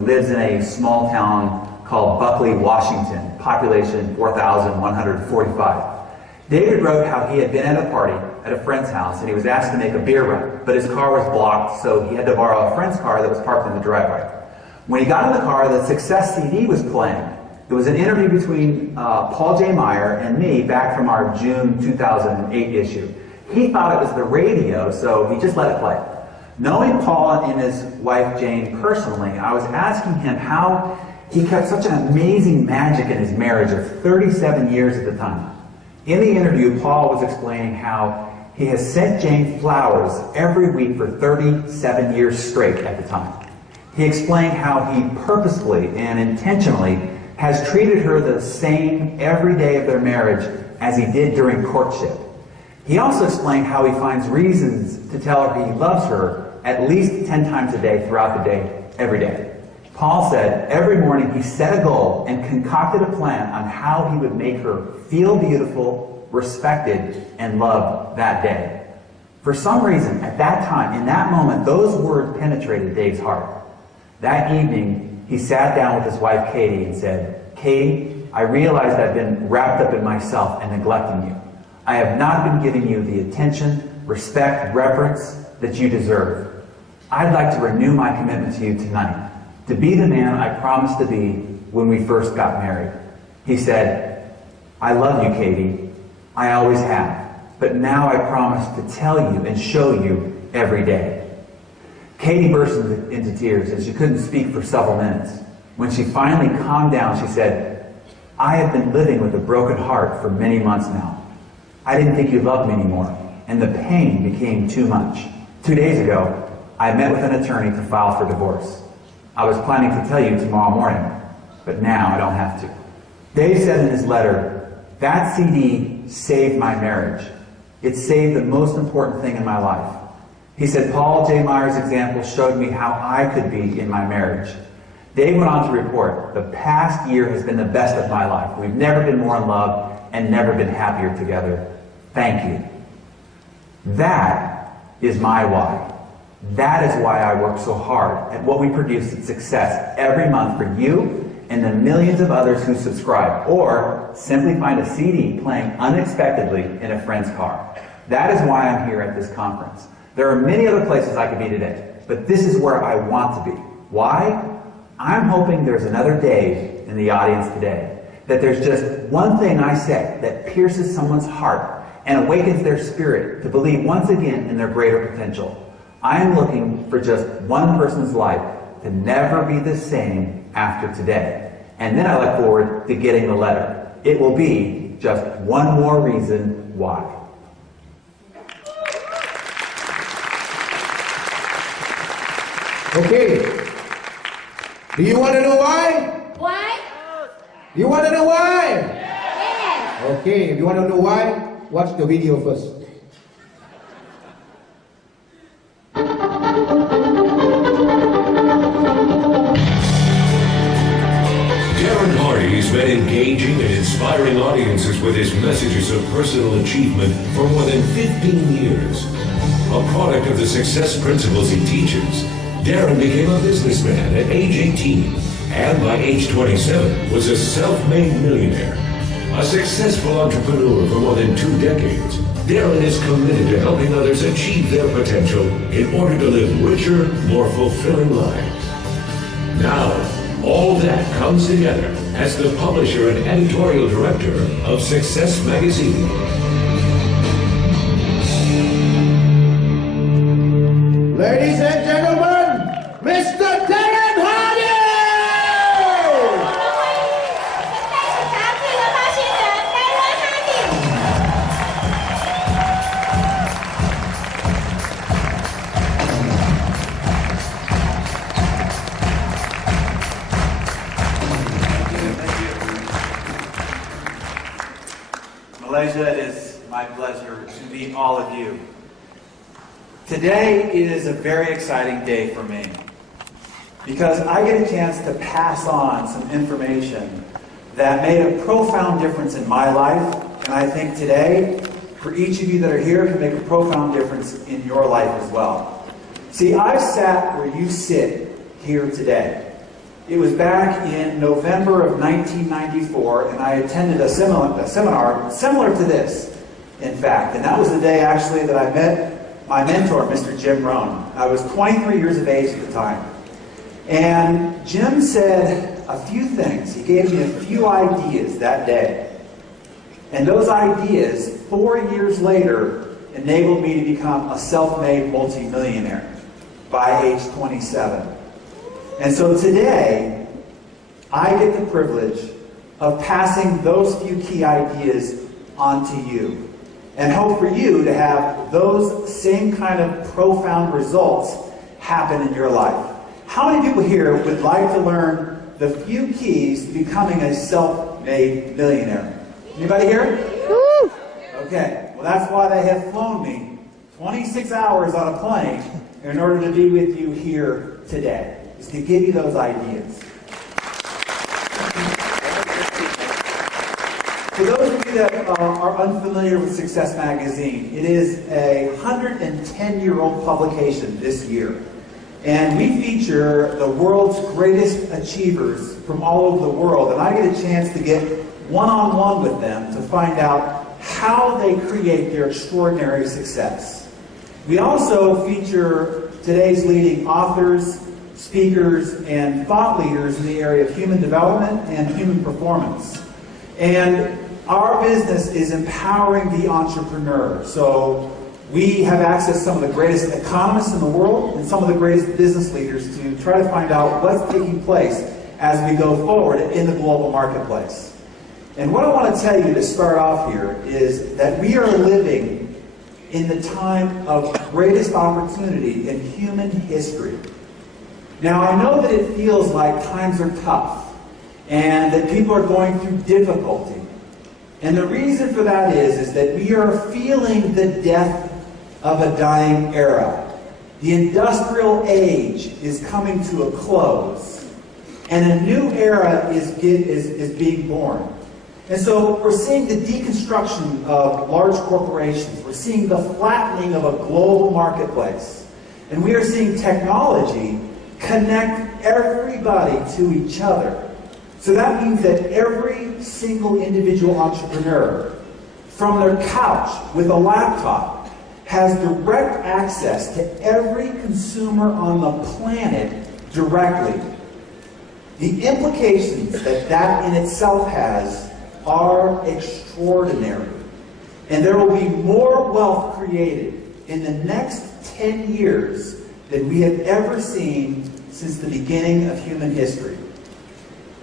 Lives in a small town called Buckley, Washington, population 4,145. David wrote how he had been at a party at a friend's house and he was asked to make a beer run, but his car was blocked, so he had to borrow a friend's car that was parked in the driveway. When he got in the car, the Success CD was playing. It was an interview between Paul J. Meyer and me back from our June 2008 issue. He thought it was the radio, so he just let it play. Knowing Paul and his wife Jane personally, I was asking him how he kept such an amazing magic in his marriage of 37 years at the time. In the interview, Paul was explaining how he has sent Jane flowers every week for 37 years straight at the time. He explained how he purposefully and intentionally has treated her the same every day of their marriage as he did during courtship. He also explained how he finds reasons to tell her he loves her at least 10 times a day throughout the day, every day. Paul said every morning he set a goal and concocted a plan on how he would make her feel beautiful, respected, and loved that day. For some reason, at that time, in that moment, those words penetrated Dave's heart. That evening, he sat down with his wife, Katie, and said, "Katie, I realized I've been wrapped up in myself and neglecting you. I have not been giving you the attention, respect, reverence that you deserve. I'd like to renew my commitment to you tonight, to be the man I promised to be when we first got married." He said, "I love you, Katie. I always have. But now I promise to tell you and show you every day." Katie burst into tears and she couldn't speak for several minutes. When she finally calmed down, she said, "I have been living with a broken heart for many months now. I didn't think you loved me anymore, and the pain became too much. 2 days ago, I met with an attorney to file for divorce. I was planning to tell you tomorrow morning, but now I don't have to." Dave said in his letter, "That CD saved my marriage. It saved the most important thing in my life." He said, "Paul J. Meyer's example showed me how I could be in my marriage." Dave went on to report, "The past year has been the best of my life. We've never been more in love and never been happier together. Thank you." That is my why. That is why I work so hard at what we produce at Success every month for you and the millions of others who subscribe, or simply find a CD playing unexpectedly in a friend's car. That is why I'm here at this conference. There are many other places I could be today, but this is where I want to be. Why? I'm hoping there's another Dave in the audience today, that there's just one thing I say that pierces someone's heart and awakens their spirit to believe once again in their greater potential. I am looking for just one person's life to never be the same after today. And then I look forward to getting the letter. It will be just one more reason why. Okay. Do you want to know why? Why? You want to know why? Yes. Okay, if you want to know why, watch the video first. Darren Hardy's been engaging and inspiring audiences with his messages of personal achievement for more than 15 years. A product of the success principles he teaches, Darren became a businessman at age 18 and by age 27 was a self-made millionaire. A successful entrepreneur for more than 2 decades, Darren is committed to helping others achieve their potential in order to live richer, more fulfilling lives. Now, all that comes together as the publisher and editorial director of Success Magazine. Ladies and gentlemen, Mr. Darren Hardy! 'Malaysia, it is my pleasure to meet all of you. Today is a very exciting day for me because I get a chance to pass on some information that made a profound difference in my life, and I think today, for each of you that are here, can make a profound difference in your life as well. See, I've sat where you sit here today, It was back in November of 1994, and I attended a seminar similar to this, in fact. And that was the day, actually, that I met my mentor, Mr. Jim Rohn. I was 23 years of age at the time. And Jim said a few things. He gave me a few ideas that day. And those ideas, 4 years later, enabled me to become a self-made multimillionaire by age 27. And so today, I get the privilege of passing those few key ideas on to you, and hope for you to have those same kind of profound results happen in your life. How many people here would like to learn the few keys to becoming a self-made millionaire? Anybody here? Okay, well that's why they have flown me 26 hours on a plane in order to be with you here today, is to give you those ideas. For those of you that are unfamiliar with Success Magazine, it is a 110-year-old publication this year. And we feature the world's greatest achievers from all over the world. And I get a chance to get one-on-one with them to find out how they create their extraordinary success. We also feature today's leading authors, speakers, and thought leaders in the area of human development and human performance. And our business is empowering the entrepreneur. So we have access to some of the greatest economists in the world and some of the greatest business leaders to try to find out what's taking place as we go forward in the global marketplace. And what I want to tell you to start off here is that we are living in the time of greatest opportunity in human history. Now, I know that it feels like times are tough and that people are going through difficulty. And the reason for that is that we are feeling the death of a dying era. The industrial age is coming to a close, and a new era is being born. And so we're seeing the deconstruction of large corporations. We're seeing the flattening of a global marketplace. And we are seeing technology connect everybody to each other. So that means that every single individual entrepreneur, from their couch with a laptop, has direct access to every consumer on the planet directly. The implications that that in itself has are extraordinary. And there will be more wealth created in the next 10 years than we have ever seen since the beginning of human history.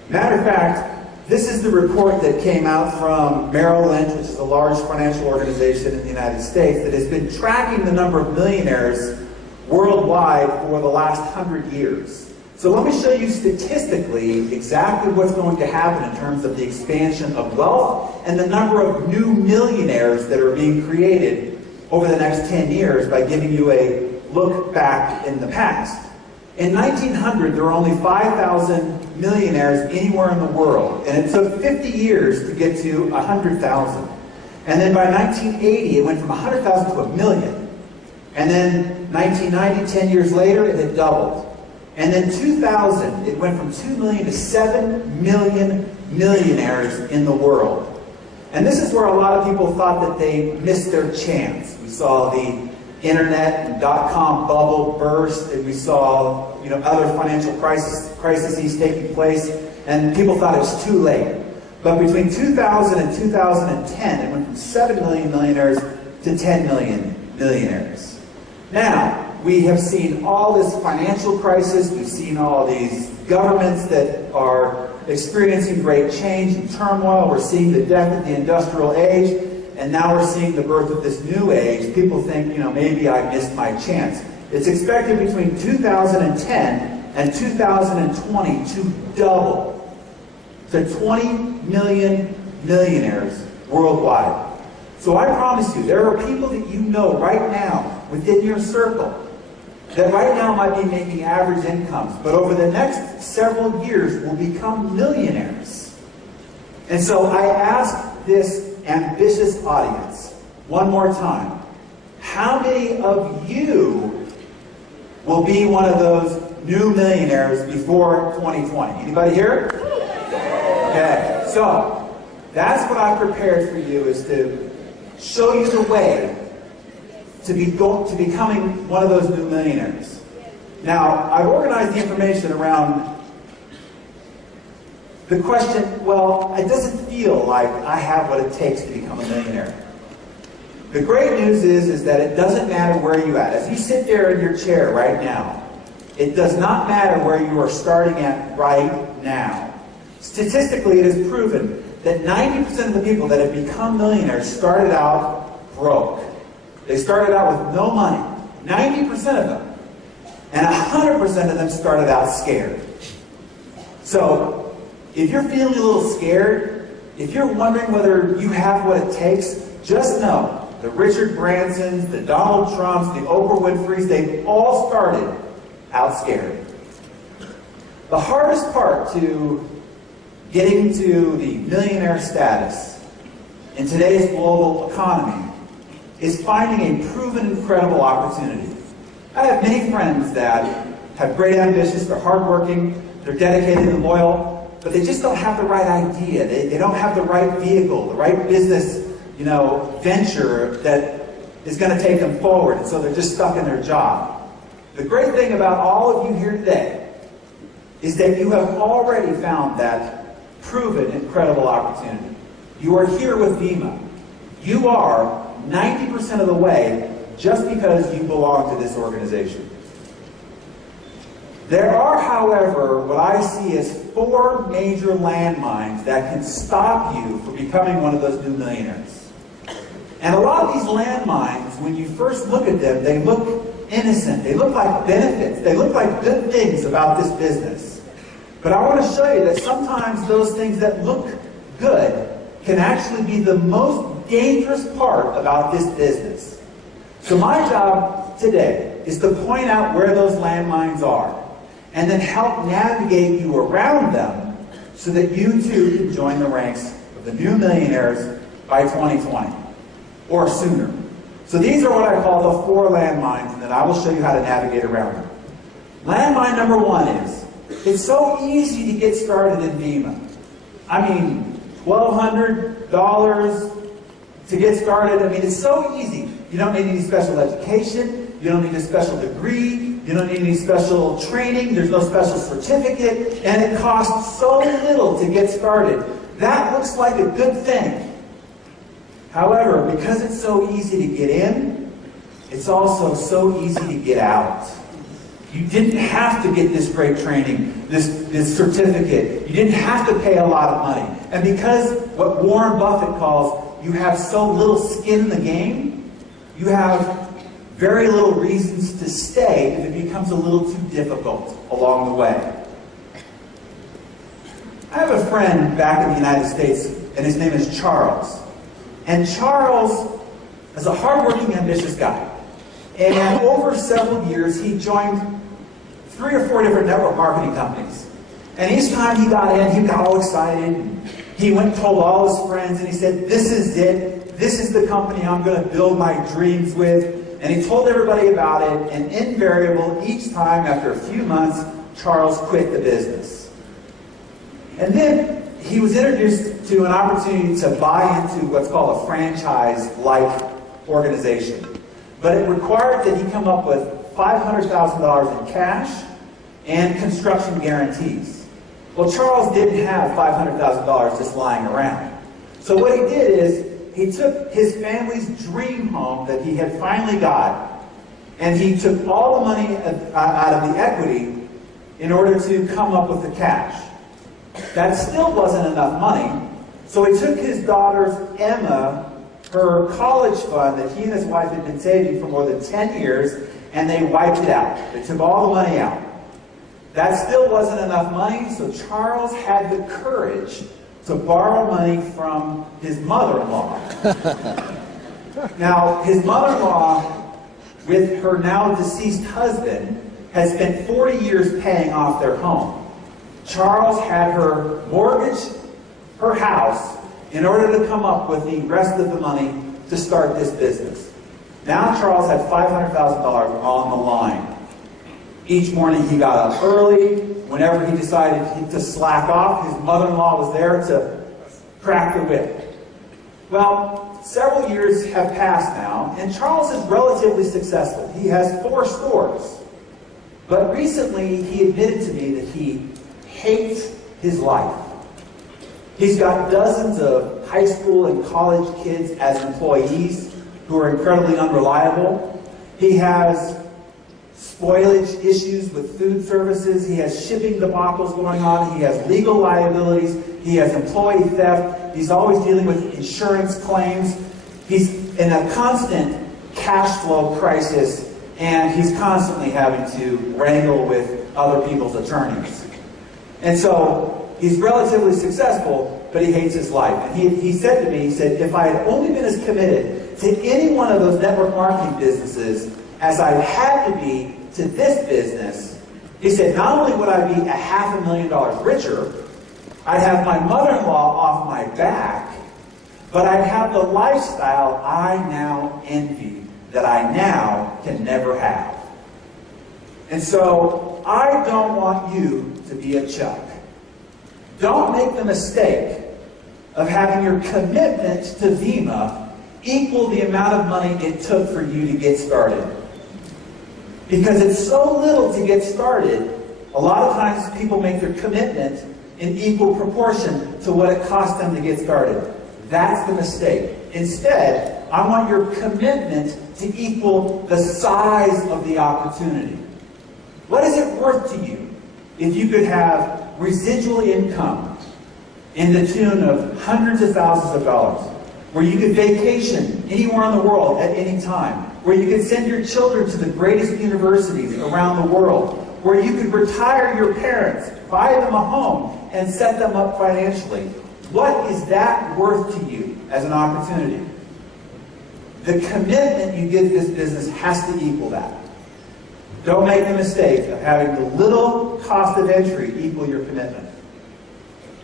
Matter of fact, this is the report that came out from Merrill Lynch, which is a large financial organization in the United States that has been tracking the number of millionaires worldwide for the last 100 years. So let me show you statistically exactly what's going to happen in terms of the expansion of wealth and the number of new millionaires that are being created over the next 10 years by giving you a look back in the past. In 1900, there were only 5,000 millionaires anywhere in the world, and it took 50 years to get to 100,000. And then by 1980, it went from 100,000 to 1 million. And then 1990, 10 years later, it had doubled. And then 2000, it went from 2 million to 7 million millionaires in the world. And this is where a lot of people thought that they missed their chance. We saw the internet and dot-com bubble burst, and we saw other financial crises taking place, and people thought it was too late. But between 2000 and 2010, it went from 7 million millionaires to 10 million millionaires. Now, we have seen all this financial crisis, we've seen all these governments that are experiencing great change and turmoil, we're seeing the death of the industrial age, and now we're seeing the birth of this new age. People think, maybe I missed my chance. It's expected between 2010 and 2020 to double to 20 million millionaires worldwide. So I promise you, there are people that you know right now within your circle that right now might be making average incomes, but over the next several years will become millionaires. And so I ask this ambitious audience one more time, how many of you will be one of those new millionaires before 2020. Anybody here? Okay, so that's what I prepared for you, is to show you the way to becoming one of those new millionaires. Now, I've organized the information around the question, well, it doesn't feel like I have what it takes to become a millionaire. The great news is that it doesn't matter where you're at. As you sit there in your chair right now, it does not matter where you are starting at right now. Statistically, it is proven that 90% of the people that have become millionaires started out broke. They started out with no money. 90% of them. And 100% of them started out scared. So, if you're feeling a little scared, if you're wondering whether you have what it takes, just know the Richard Bransons, the Donald Trumps, the Oprah Winfreys, they all started out scared. The hardest part to getting to the millionaire status in today's global economy is finding a proven, incredible opportunity. I have many friends that have great ambitions, they're hardworking, they're dedicated and loyal, but they just don't have the right idea. They don't have the right vehicle, the right business, venture that is going to take them forward, and so they're just stuck in their job. The great thing about all of you here today is that you have already found that proven, incredible opportunity. You are here with Vemma. You are 90% of the way just because you belong to this organization. There are, however, what I see as 4 major landmines that can stop you from becoming one of those new millionaires. And a lot of these landmines, when you first look at them, they look innocent. They look like benefits. They look like good things about this business. But I want to show you that sometimes those things that look good can actually be the most dangerous part about this business. So my job today is to point out where those landmines are and then help navigate you around them so that you too can join the ranks of the new millionaires by 2020 or sooner. So these are what I call the 4 landmines, and then I will show you how to navigate around them. Landmine number 1 is, it's so easy to get started in Vemma. I mean, $1,200 to get started. I mean, it's so easy. You don't need any special education. You don't need a special degree. You don't need any special training. There's no special certificate. And it costs so little to get started. That looks like a good thing. However, because it's so easy to get in, it's also so easy to get out. You didn't have to get this great training, this certificate. You didn't have to pay a lot of money. And because what Warren Buffett calls, you have so little skin in the game, you have very little reasons to stay if it becomes a little too difficult along the way. I have a friend back in the United States, and his name is Charles. And Charles is a hardworking, ambitious guy. And over several years, he joined 3 or 4 different network marketing companies. And each time he got in, he got all excited. He went and told all his friends, and he said, this is it. This is the company I'm going to build my dreams with. And he told everybody about it, and invariable, each time, after a few months, Charles quit the business. And then he was introduced to an opportunity to buy into what's called a franchise-like organization. But it required that he come up with $500,000 in cash and construction guarantees. Well, Charles didn't have $500,000 just lying around. So what he did is, he took his family's dream home that he had finally got, and he took all the money out of the equity in order to come up with the cash. That still wasn't enough money, so he took his daughter's Emma, her college fund that he and his wife had been saving for more than 10 years, and they wiped it out. They took all the money out. That still wasn't enough money, so Charles had the courage to borrow money from his mother-in-law. Now, his mother-in-law, with her now deceased husband, had spent 40 years paying off their home. Charles had her mortgage her house in order to come up with the rest of the money to start this business. Now Charles had $500,000 on the line. Each morning he got up early. Whenever he decided to slack off, his mother-in-law was there to crack the whip. Well, several years have passed now, and Charles is relatively successful. He has 4 stores. But recently, he admitted to me that he hates his life. He's got dozens of high school and college kids as employees who are incredibly unreliable. He has spoilage issues with food services. He has shipping debacles going on. He has legal liabilities. He has employee theft. He's always dealing with insurance claims. He's in a constant cash flow crisis, and he's constantly having to wrangle with other people's attorneys. And so he's relatively successful, but he hates his life. And he said to me, he said, if I had only been as committed to any one of those network marketing businesses as I had to be to this business, he said, not only would I be $500,000 richer, I'd have my mother-in-law off my back, but I'd have the lifestyle I now envy, that I now can never have. And so, I don't want you to be a Chuck. Don't make the mistake of having your commitment to Vemma equal the amount of money it took for you to get started. Because it's so little to get started, a lot of times people make their commitment in equal proportion to what it cost them to get started. That's the mistake. Instead, I want your commitment to equal the size of the opportunity. What is it worth to you if you could have residual income in the tune of hundreds of thousands of dollars, where you could vacation anywhere in the world at any time, where you could send your children to the greatest universities around the world, where you could retire your parents, buy them a home, and set them up financially? What is that worth to you as an opportunity? The commitment you give this business has to equal that. Don't make the mistake of having the little cost of entry equal your commitment.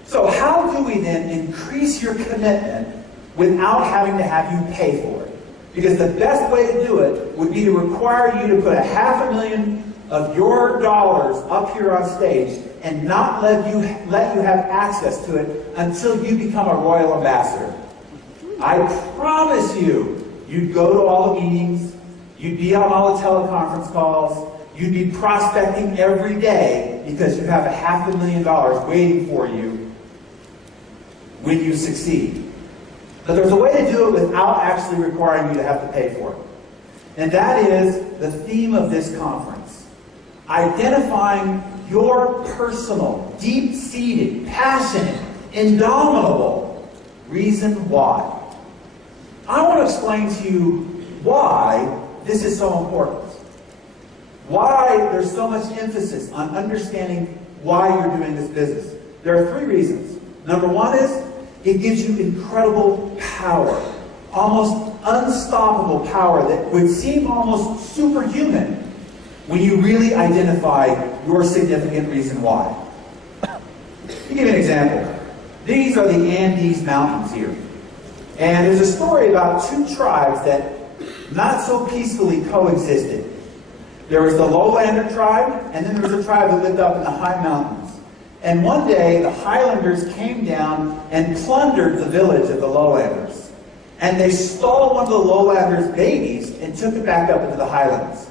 So how do we then increase your commitment without having to have you pay for it? Because the best way to do it would be to require you to put $500,000 of your dollars up here on stage and not let you have access to it until you become a royal ambassador. I promise you, you'd go to all the meetings, you'd be on all the teleconference calls, you'd be prospecting every day because you have $500,000 waiting for you when you succeed. But there's a way to do it without actually requiring you to have to pay for it. And that is the theme of this conference. Identifying your personal, deep-seated, passionate, indomitable reason why. I want to explain to you why this is so important. Why there's so much emphasis on understanding why you're doing this business. There are 3 reasons. Number 1 is it gives you incredible power, almost unstoppable power that would seem almost superhuman when you really identify your significant reason why. Let me give you an example. These are the Andes Mountains here. And there's a story about 2 tribes that not so peacefully coexisted. There was the lowlander tribe, and then there was a tribe that lived up in the high mountains. And one day, the Highlanders came down and plundered the village of the lowlanders. And they stole one of the lowlanders' babies and took it back up into the highlands.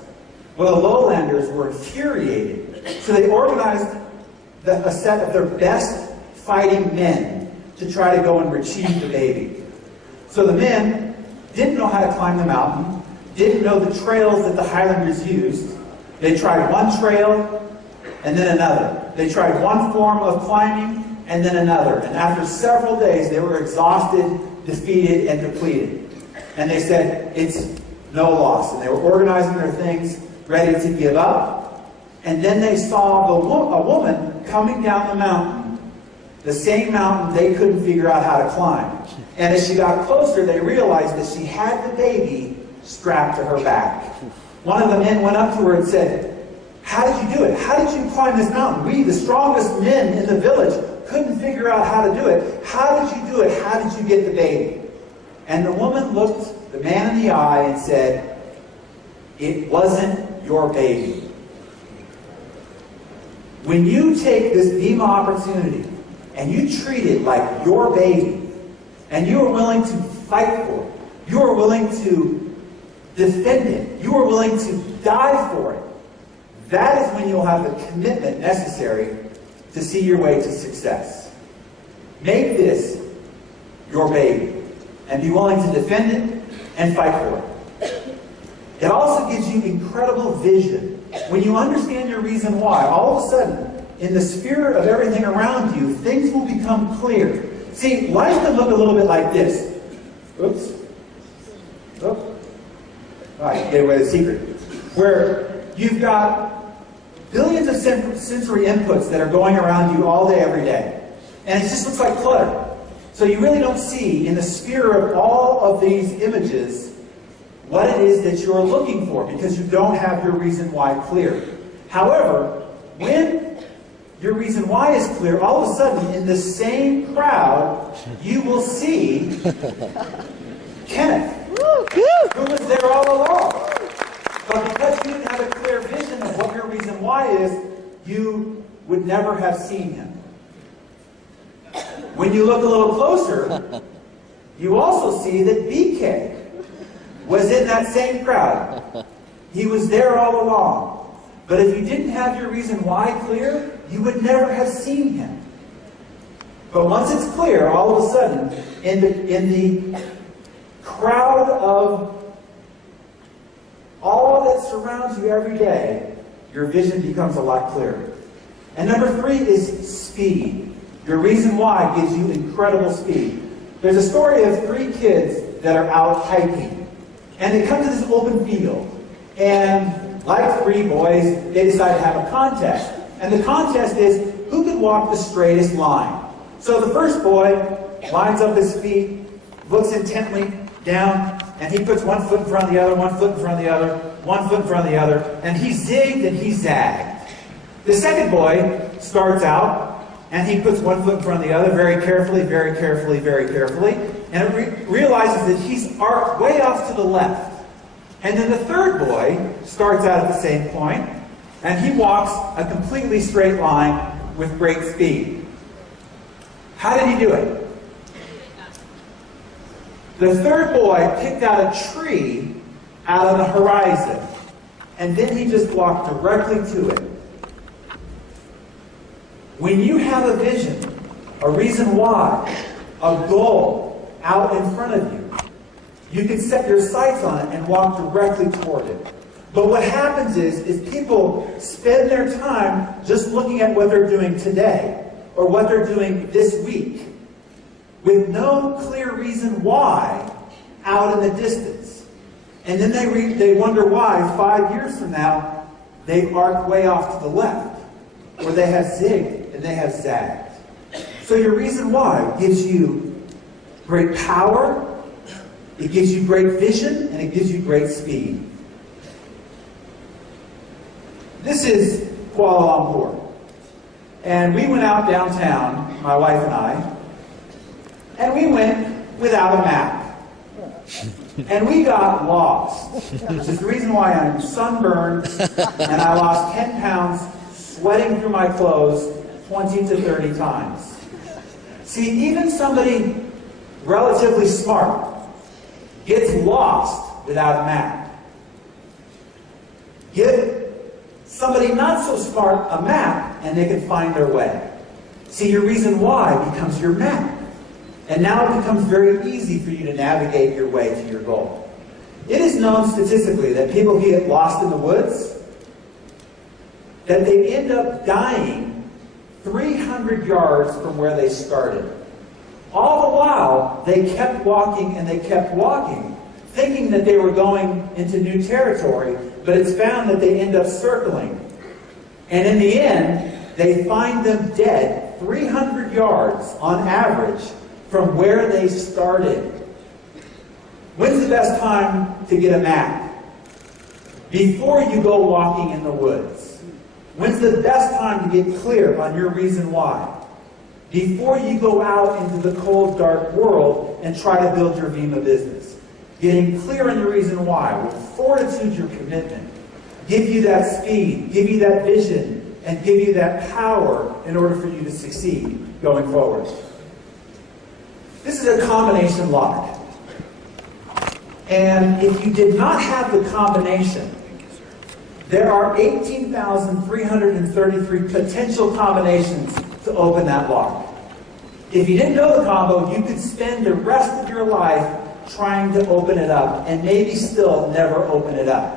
Well, the lowlanders were infuriated. So they organized a set of their best fighting men to try to go and retrieve the baby. So the men didn't know how to climb the mountain, didn't know the trails that the Highlanders used. They tried one trail and then another. They tried one form of climbing and then another. And after several days, they were exhausted, defeated, and depleted. And they said, it's no loss. And they were organizing their things, ready to give up. And then they saw a woman coming down the mountain, the same mountain they couldn't figure out how to climb. And as she got closer, they realized that she had the baby strapped to her back. One of the men went up to her and said, how did you do it? How did you climb this mountain? We, the strongest men in the village, couldn't figure out how to do it. How did you do it? How did you get the baby? And the woman looked the man in the eye and said, it wasn't your baby. When you take this Vima opportunity and you treat it like your baby, and you are willing to fight for it, you are willing to defend it, you are willing to die for it, that is when you'll have the commitment necessary to see your way to success. Make this your baby and be willing to defend it and fight for it. It also gives you incredible vision. When you understand your reason why, all of a sudden, in the sphere of everything around you, things will become clear. See, life can look a little bit like this. Oops. All right, gave away the secret. Where you've got billions of sensory inputs that are going around you all day, every day. And it just looks like clutter. So you really don't see, in the sphere of all of these images, what it is that you're looking for, because you don't have your reason why clear. However, when your reason why is clear, all of a sudden, in the same crowd, you will see Kenneth, who was there all along. But because you didn't have a clear vision of what your reason why is, you would never have seen him. When you look a little closer, you also see that BK was in that same crowd. He was there all along. But if you didn't have your reason why clear, you would never have seen him. But once it's clear, all of a sudden, in the crowd of all that surrounds you every day, your vision becomes a lot clearer. And number 3 is speed. Your reason why gives you incredible speed. There's a story of 3 kids that are out hiking. And they come to this open field. And like 3 boys, they decide to have a contest. And the contest is who can walk the straightest line. So the first boy lines up his feet, looks intently down, and he puts one foot in front of the other, one foot in front of the other, one foot in front of the other, and he zigged and he zagged. The second boy starts out, and he puts one foot in front of the other very carefully, very carefully, very carefully, and realizes that he's arced way off to the left. And then the third boy starts out at the same point, and he walks a completely straight line with great speed. How did he do it? The third boy picked out a tree out of the horizon, and then he just walked directly to it. When you have a vision, a reason why, a goal out in front of you, you can set your sights on it and walk directly toward it. But what happens is people spend their time just looking at what they're doing today or what they're doing this week with no clear reason why out in the distance. And then they wonder why 5 years from now they arc way off to the left, or they have zigged and they have zagged. So your reason why gives you great power, it gives you great vision, and it gives you great speed. This is Kuala Lumpur. And we went out downtown, my wife and I, and we went without a map. And we got lost, which is the reason why I'm sunburned, and I lost 10 pounds sweating through my clothes 20 to 30 times. See, even somebody relatively smart gets lost without a map. Give somebody not so smart a map, and they can find their way. See, your reason why becomes your map. And now it becomes very easy for you to navigate your way to your goal. It is known statistically that people who get lost in the woods, that they end up dying 300 yards from where they started. All the while, they kept walking and they kept walking, thinking that they were going into new territory, but it's found that they end up circling. And in the end, they find them dead 300 yards on average from where they started. When's the best time to get a map? Before you go walking in the woods. When's the best time to get clear on your reason why? Before you go out into the cold, dark world and try to build your Vima business. Getting clear on your reason why, will fortitude your commitment, give you that speed, give you that vision, and give you that power in order for you to succeed going forward. This is a combination lock. And if you did not have the combination, there are 18,333 potential combinations to open that lock. If you didn't know the combo, you could spend the rest of your life trying to open it up and maybe still never open it up.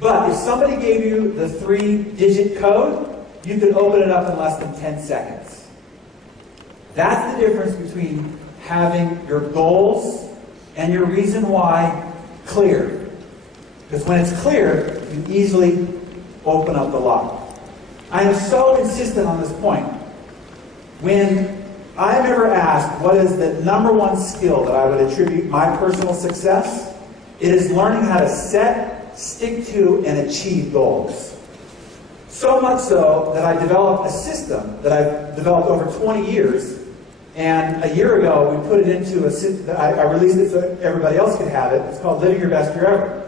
But if somebody gave you the 3-digit code, you could open it up in less than 10 seconds. That's the difference between having your goals and your reason why clear. Because when it's clear, you easily open up the lock. I am so insistent on this point. When I'm ever asked what is the #1 skill that I would attribute my personal success, it is learning how to set, stick to, and achieve goals. So much so that I developed a system that I've developed over 20 years. And a year ago, we put it into I released it so everybody else could have it. It's called Living Your Best Year Ever.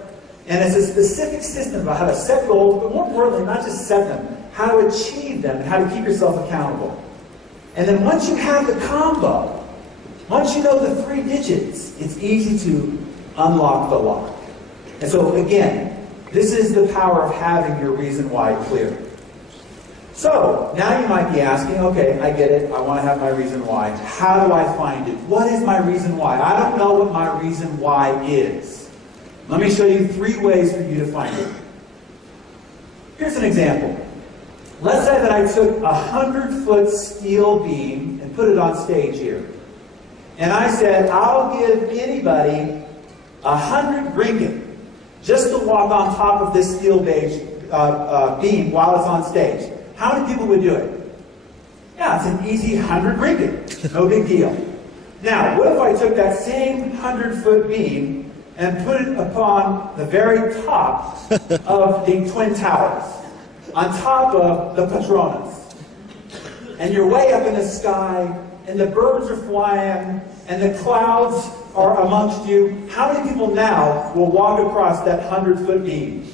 And it's a specific system about how to set goals, but more importantly, not just set them, how to achieve them and how to keep yourself accountable. And then once you have the combo, once you know the 3 digits, it's easy to unlock the lock. And so again, this is the power of having your reason why clear. So, now you might be asking, okay, I get it, I want to have my reason why. How do I find it? What is my reason why? I don't know what my reason why is. Let me show you 3 ways for you to find it. Here's an example. Let's say that I took a 100-foot steel beam and put it on stage here. And I said, I'll give anybody 100 ringgit just to walk on top of this steel beam while it's on stage. How many people would do it? Yeah, it's an easy 100 ringgit. No big deal. Now, what if I took that same 100-foot beam and put it upon the very top of the Twin Towers, on top of the Petronas? And you're way up in the sky, and the birds are flying, and the clouds are amongst you. How many people now will walk across that 100-foot beam?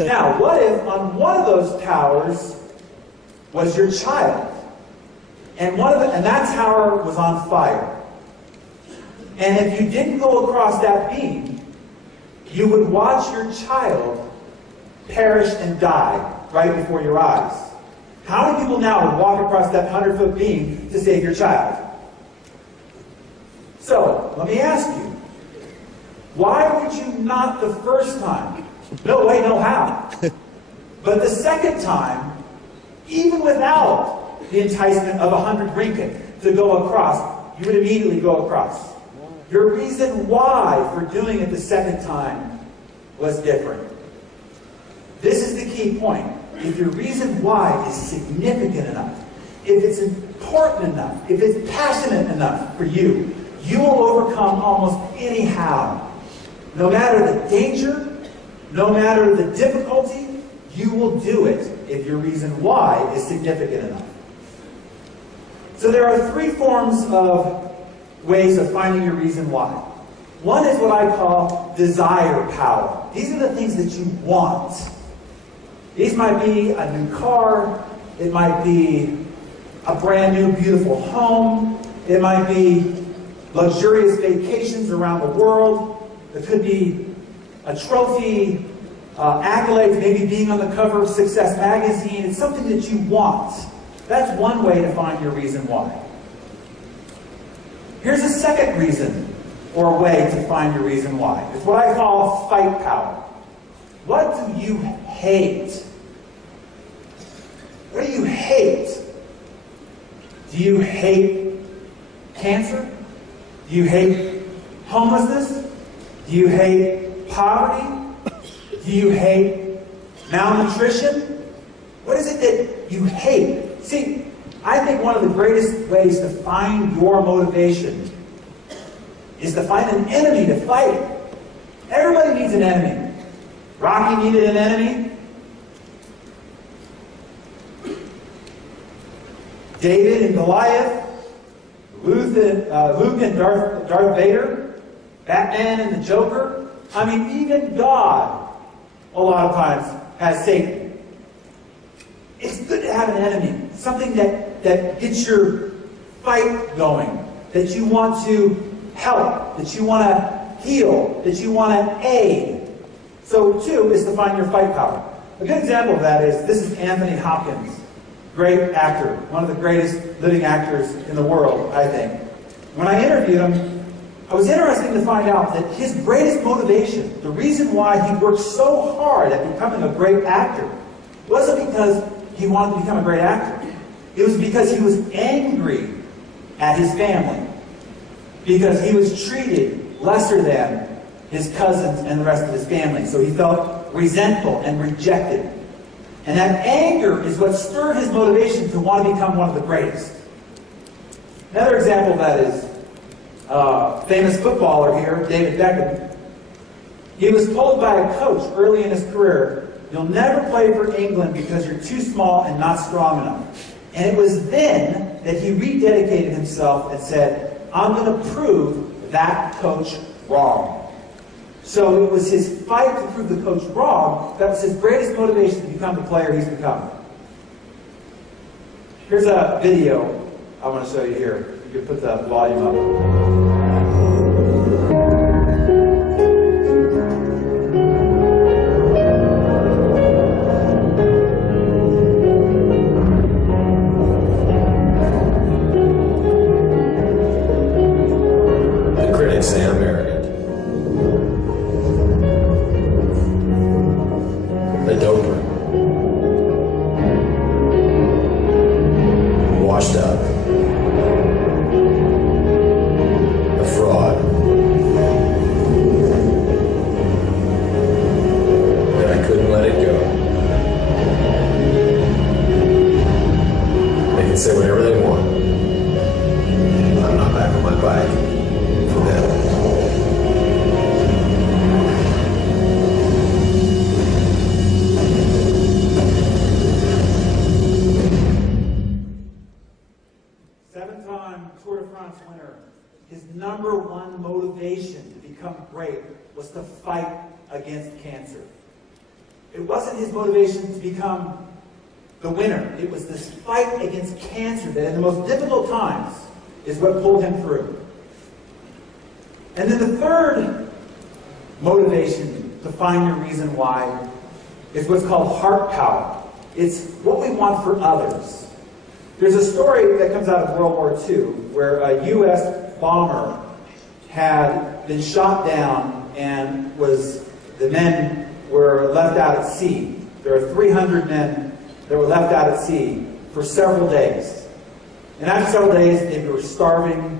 Now, what if on one of those towers was your child, and that tower was on fire? And if you didn't go across that beam, you would watch your child perish and die right before your eyes. How many people now would walk across that 100-foot beam to save your child? So, let me ask you, why would you not the first time? No way, no how. But the second time, even without the enticement of 100 ringgit to go across, you would immediately go across. Your reason why for doing it the second time was different. This is the key point. If your reason why is significant enough, if it's important enough, if it's passionate enough for you, you will overcome almost any how. No matter the danger, no matter the difficulty, you will do it if your reason why is significant enough. So there are 3 forms of ways of finding your reason why. One is what I call desire power. These are the things that you want. These might be a new car, it might be a brand new beautiful home, it might be luxurious vacations around the world, it could be a trophy, accolades, maybe being on the cover of Success magazine. It's something that you want. That's one way to find your reason why. Here's a second reason or way to find your reason why. It's what I call fight power. What do you hate? What do you hate? Do you hate cancer? Do you hate homelessness? Do you hate poverty? Do you hate malnutrition? What is it that you hate? See, I think one of the greatest ways to find your motivation is to find an enemy to fight. Everybody needs an enemy. Rocky needed an enemy. David and Goliath. Luke and Darth Vader. Batman and the Joker. I mean, even God, a lot of times, has Satan. It's good to have an enemy, something that gets your fight going, that you want to help, that you want to heal, that you want to aid. So 2 is to find your fight power. A good example of that is, this is Anthony Hopkins, great actor, one of the greatest living actors in the world, I think. When I interviewed him, I was interested to find out that his greatest motivation, the reason why he worked so hard at becoming a great actor, wasn't because he wanted to become a great actor. It was because he was angry at his family, because he was treated lesser than his cousins and the rest of his family. So he felt resentful and rejected. And that anger is what stirred his motivation to want to become one of the greatest. Another example of that is famous footballer here, David Beckham. He was told by a coach early in his career, "You'll never play for England because you're too small and not strong enough." And it was then that he rededicated himself and said, "I'm going to prove that coach wrong." So it was his fight to prove the coach wrong that was his greatest motivation to become the player he's become. Here's a video I want to show you here. You can put the volume up. Say I'm arrogant. A doper. Washed up. A fraud. And I couldn't let it go. They can say whatever they want. I'm not back on my bike for them. Seven-time Tour de France winner, his #1 motivation to become great was to fight against cancer. It wasn't his motivation to become the winner. It was this fight against cancer that in the most difficult times is what pulled him through. And then the third motivation to find your reason why is what's called heart power. It's what we want for others. There's a story that comes out of World War II where a U.S. bomber had been shot down and the men were left out at sea. There are 300 men that were left out at sea for several days. And after several days, they were starving,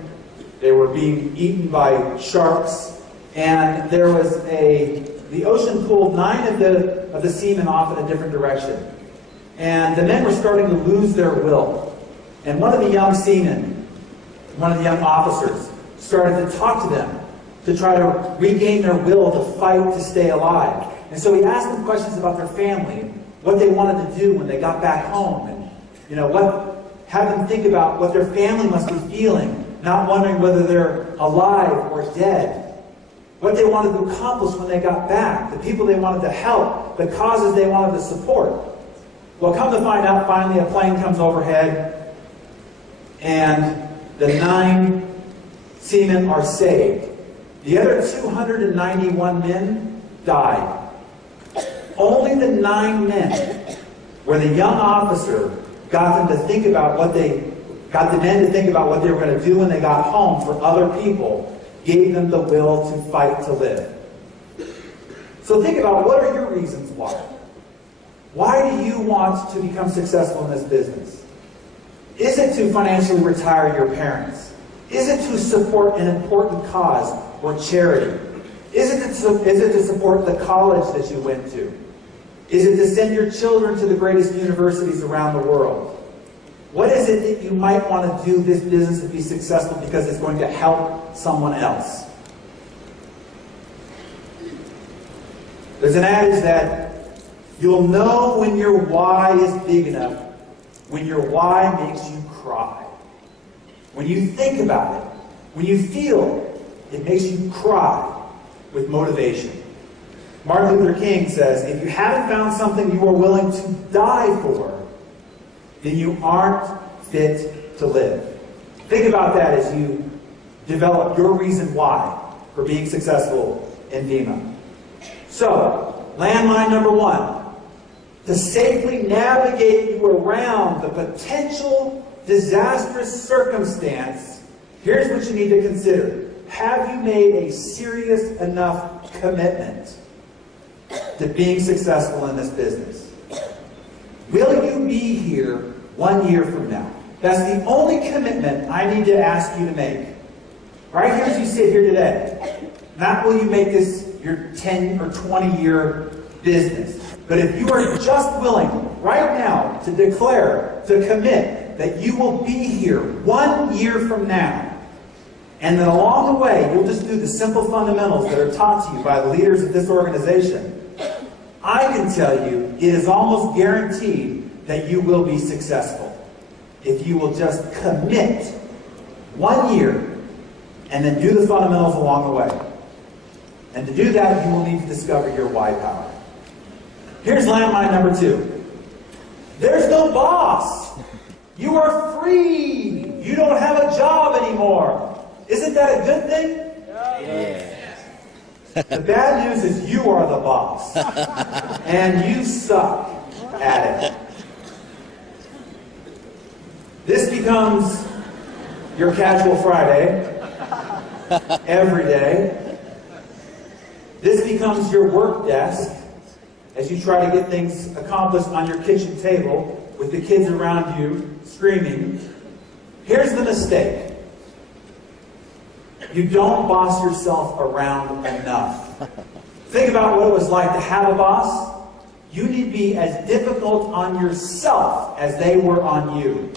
they were being eaten by sharks, and there was the ocean pulled 9 of the seamen off in a different direction. And the men were starting to lose their will. And one of the young seamen, one of the young officers, started to talk to them to try to regain their will to fight to stay alive. And so he asked them questions about their family, what they wanted to do when they got back home, and had them think about what their family must be feeling, not wondering whether they're alive or dead. What they wanted to accomplish when they got back, the people they wanted to help, the causes they wanted to support. Well, come to find out, finally a plane comes overhead, and the 9 seamen are saved. The other 291 men died. Only the 9 men, where the young officer got the men to think about what they were going to do when they got home for other people, gave them the will to fight to live. So think about, what are your reasons why? Why do you want to become successful in this business? Is it to financially retire your parents? Is it to support an important cause or charity? Is it to support the college that you went to? Is it to send your children to the greatest universities around the world? What is it that you might want to do this business to be successful because it's going to help someone else? There's an adage that you'll know when your why is big enough when your why makes you cry. When you think about it, when you feel it makes you cry with motivation. Martin Luther King says, if you haven't found something you are willing to die for, then you aren't fit to live. Think about that as you develop your reason why for being successful in VIMA. So, landmine number one, to safely navigate you around the potential disastrous circumstance, here's what you need to consider. Have you made a serious enough commitment to being successful in this business? Will you be here 1 year from now? That's the only commitment I need to ask you to make. Right here as you sit here today. Not will you make this your 10 or 20 year business. But if you are just willing right now to declare, to commit that you will be here 1 year from now, and then along the way you'll just do the simple fundamentals that are taught to you by the leaders of this organization, I can tell you it is almost guaranteed that you will be successful if you will just commit 1 year and then do the fundamentals along the way. And to do that, you will need to discover your why power. Here's landmine number two. There's no boss. You are free. You don't have a job anymore. Isn't that a good thing? Yes. The bad news is you are the boss. And you suck at it. This becomes your casual Friday every day. This becomes your work desk as you try to get things accomplished on your kitchen table with the kids around you screaming. Here's the mistake. You don't boss yourself around enough. Think about what it was like to have a boss. You need to be as difficult on yourself as they were on you.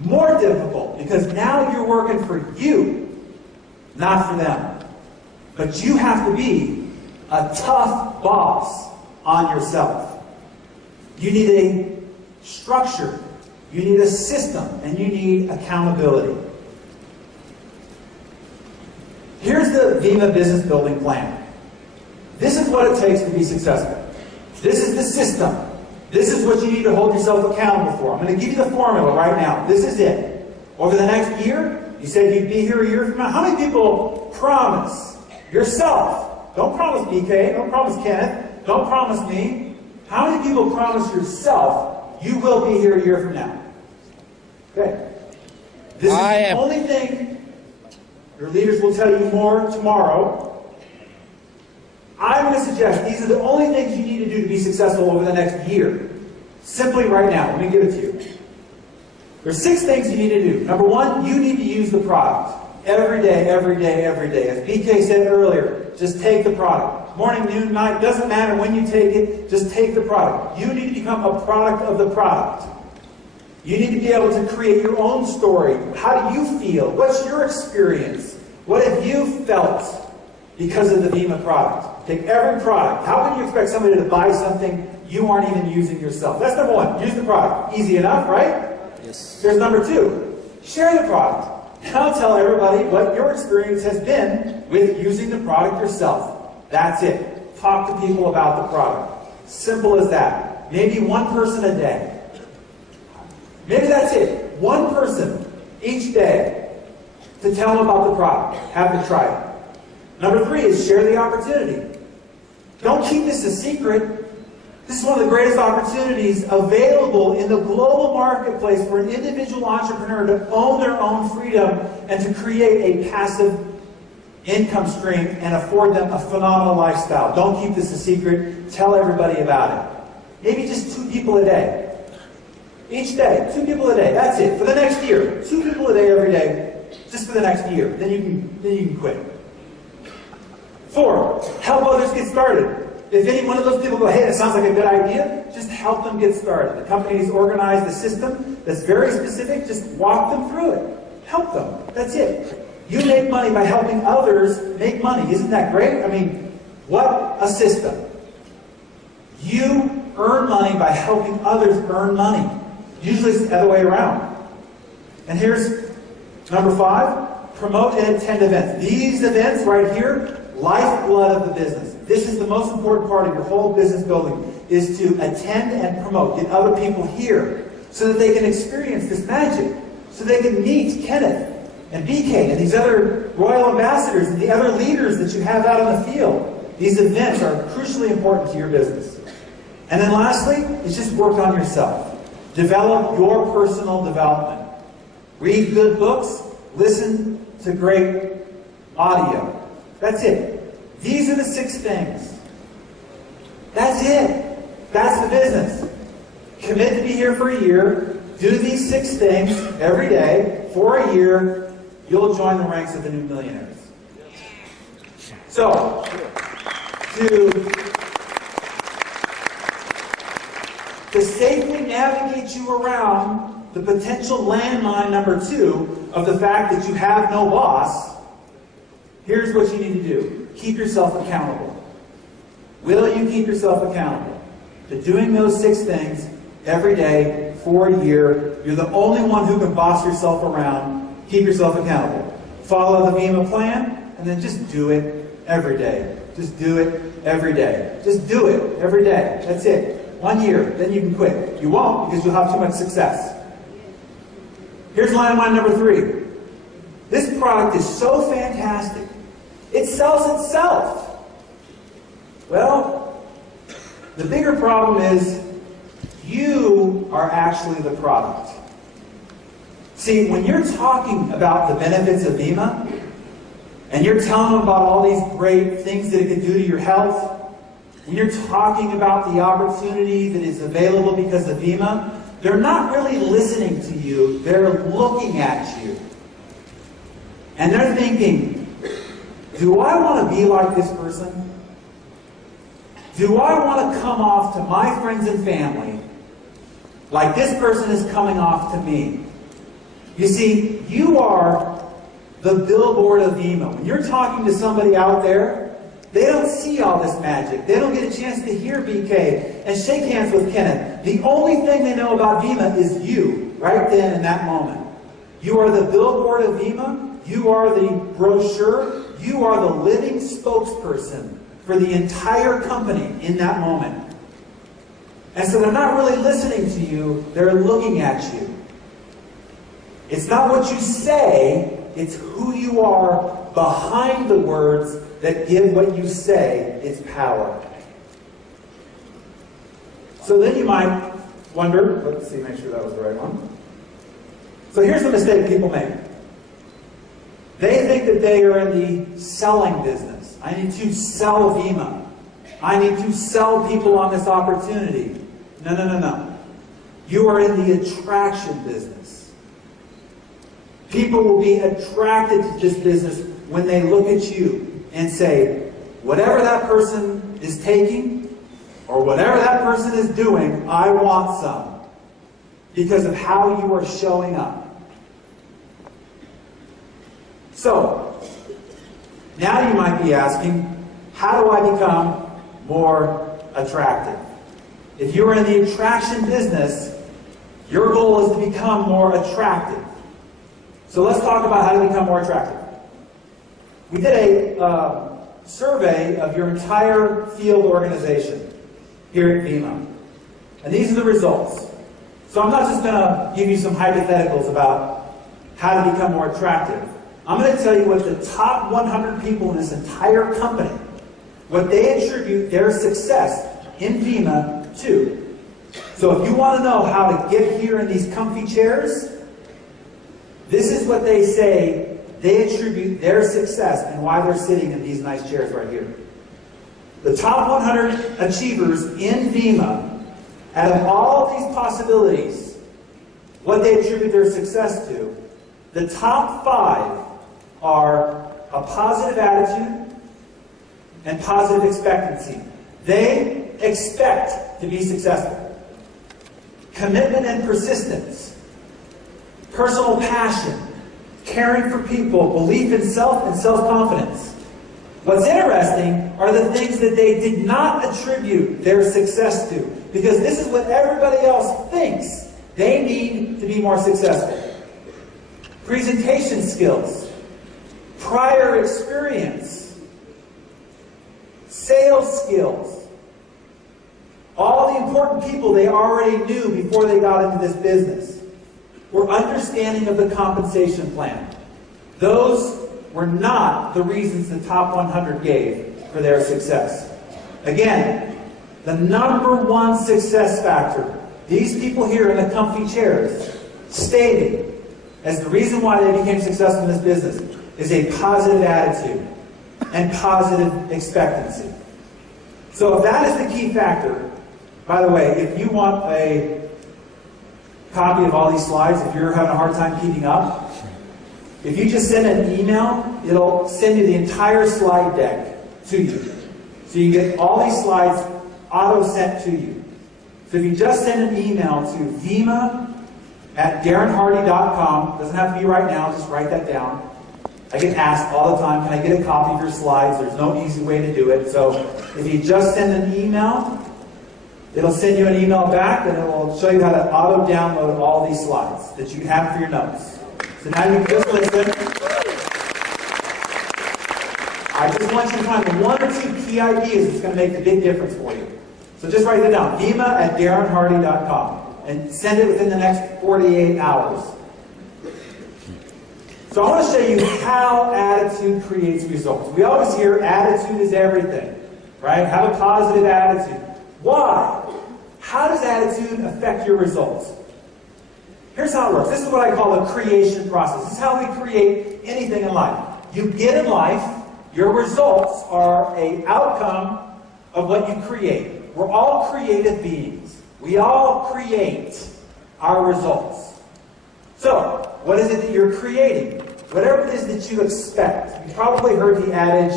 More difficult, because now you're working for you, not for them. But you have to be a tough boss on yourself. You need a structure, you need a system, and you need accountability. Here's the VIMA Business Building Plan. This is what it takes to be successful. This is the system. This is what you need to hold yourself accountable for. I'm going to give you the formula right now. This is it. Over the next year, you said you'd be here a year from now. How many people promise yourself? Don't promise BK. Don't promise Kenneth. Don't promise me. How many people promise yourself you will be here a year from now? Okay. This is the only thing. Your leaders will tell you more tomorrow. I'm going to suggest these are the only things you need to do to be successful over the next year. Simply right now. Let me give it to you. There's 6 things you need to do. Number 1, you need to use the product. Every day, every day, every day. As BK said earlier, just take the product. Morning, noon, night, doesn't matter when you take it, just take the product. You need to become a product of the product. You need to be able to create your own story. How do you feel? What's your experience? What have you felt because of the VIMA product? Take every product. How can you expect somebody to buy something you aren't even using yourself? That's number 1. Use the product. Easy enough, right? Yes. Here's number 2. Share the product. Now tell everybody what your experience has been with using the product yourself. That's it. Talk to people about the product. Simple as that. Maybe one person a day. Maybe that's it. One person each day to tell them about the product. Have them try it. Number 3 is share the opportunity. Don't keep this a secret. This is one of the greatest opportunities available in the global marketplace for an individual entrepreneur to own their own freedom and to create a passive income stream and afford them a phenomenal lifestyle. Don't keep this a secret. Tell everybody about it. Maybe just 2 people a day. Each day, 2 people a day. That's it. For the next year. 2 people a day every day. Just for the next year. Then you can quit. 4, help others get started. If any one of those people go, hey, that sounds like a good idea, just help them get started. The company's organized a system that's very specific. Just walk them through it. Help them. That's it. You make money by helping others make money. Isn't that great? I mean, what a system. You earn money by helping others earn money. Usually it's the other way around. And here's number 5, promote and attend events. These events right here, lifeblood of the business. This is the most important part of your whole business building, is to attend and promote. Get other people here so that they can experience this magic, so they can meet Kenneth and BK and these other royal ambassadors and the other leaders that you have out on the field. These events are crucially important to your business. And then lastly, is just work on yourself. Develop your personal development. Read good books, listen to great audio. That's it. These are the 6 things. That's it. That's the business. Commit to be here for a year. Do these 6 things every day for a year. You'll join the ranks of the new millionaires. So, to safely navigate you around the potential landmine number 2 of the fact that you have no boss, here's what you need to do. Keep yourself accountable. Will you keep yourself accountable to doing those 6 things every day for a year? You're the only one who can boss yourself around. Keep yourself accountable. Follow the VIMA plan, and then just do it every day. Just do it every day. Just do it every day. That's it. 1 year, then you can quit. You won't, because you'll have too much success. Here's landmine number 3. This product is so fantastic. It sells itself. Well, the bigger problem is you are actually the product. See, when you're talking about the benefits of VIMA, and you're telling them about all these great things that it can do to your health, when you're talking about the opportunity that is available because of VIMA, they're not really listening to you, they're looking at you. And they're thinking, do I want to be like this person? Do I want to come off to my friends and family like this person is coming off to me? You see, you are the billboard of VIMA. When you're talking to somebody out there, they don't see all this magic. They don't get a chance to hear BK and shake hands with Kenneth. The only thing they know about VIMA is you, right then in that moment. You are the billboard of VIMA. You are the brochure. You are the living spokesperson for the entire company in that moment. And so they're not really listening to you. They're looking at you. It's not what you say. It's who you are behind the words that give what you say its power. So then you might wonder, let's see, make sure that was the right one. So here's the mistake people make. They think that they are in the selling business. I need to sell VIMA. I need to sell people on this opportunity. No, no, no, no. You are in the attraction business. People will be attracted to this business when they look at you and say, whatever that person is taking, or whatever that person is doing, I want some. Because of how you are showing up. So, now you might be asking, how do I become more attractive? If you're in the attraction business, your goal is to become more attractive. So let's talk about how to become more attractive. We did a survey of your entire field organization here at VIMA. And these are the results. So I'm not just going to give you some hypotheticals about how to become more attractive. I'm going to tell you what the top 100 people in this entire company, what they attribute their success in VIMA to. So if you want to know how to get here in these comfy chairs, this is what they say they attribute their success and why they're sitting in these nice chairs right here. The top 100 achievers in VIMA, out of all of these possibilities, what they attribute their success to, the top 5 are a positive attitude and positive expectancy. They expect to be successful. Commitment and persistence. Personal passion. Caring for people. Belief in self and self-confidence. What's interesting are the things that they did not attribute their success to. Because this is what everybody else thinks they need to be more successful. Presentation skills. Prior experience. Sales skills. All the important people they already knew before they got into this business were understanding of the compensation plan. Those were not the reasons the top 100 gave for their success. Again, the number one success factor, these people here in the comfy chairs stated as the reason why they became successful in this business is a positive attitude and positive expectancy. So if that is the key factor, by the way, if you want a copy of all these slides, if you're having a hard time keeping up, if you just send an email, it'll send you the entire slide deck to you. So you get all these slides auto-sent to you. So if you just send an email to vima@darrenhardy.com, doesn't have to be right now, just write that down. I get asked all the time, can I get a copy of your slides? There's no easy way to do it. So if you just send an email, it'll send you an email back and it will show you how to auto-download all these slides that you have for your notes. So now you can just listen. I just want you to find the one or two key ideas that's going to make the big difference for you. So just write it down, vima@darrenhardy.com, and send it within the next 48 hours. So I want to show you how attitude creates results. We always hear attitude is everything, right? Have a positive attitude. Why? How does attitude affect your results? Here's how it works. This is what I call the creation process. This is how we create anything in life. You get in life, your results are an outcome of what you create. We're all creative beings. We all create our results. So, what is it that you're creating? Whatever it is that you expect. You probably heard the adage,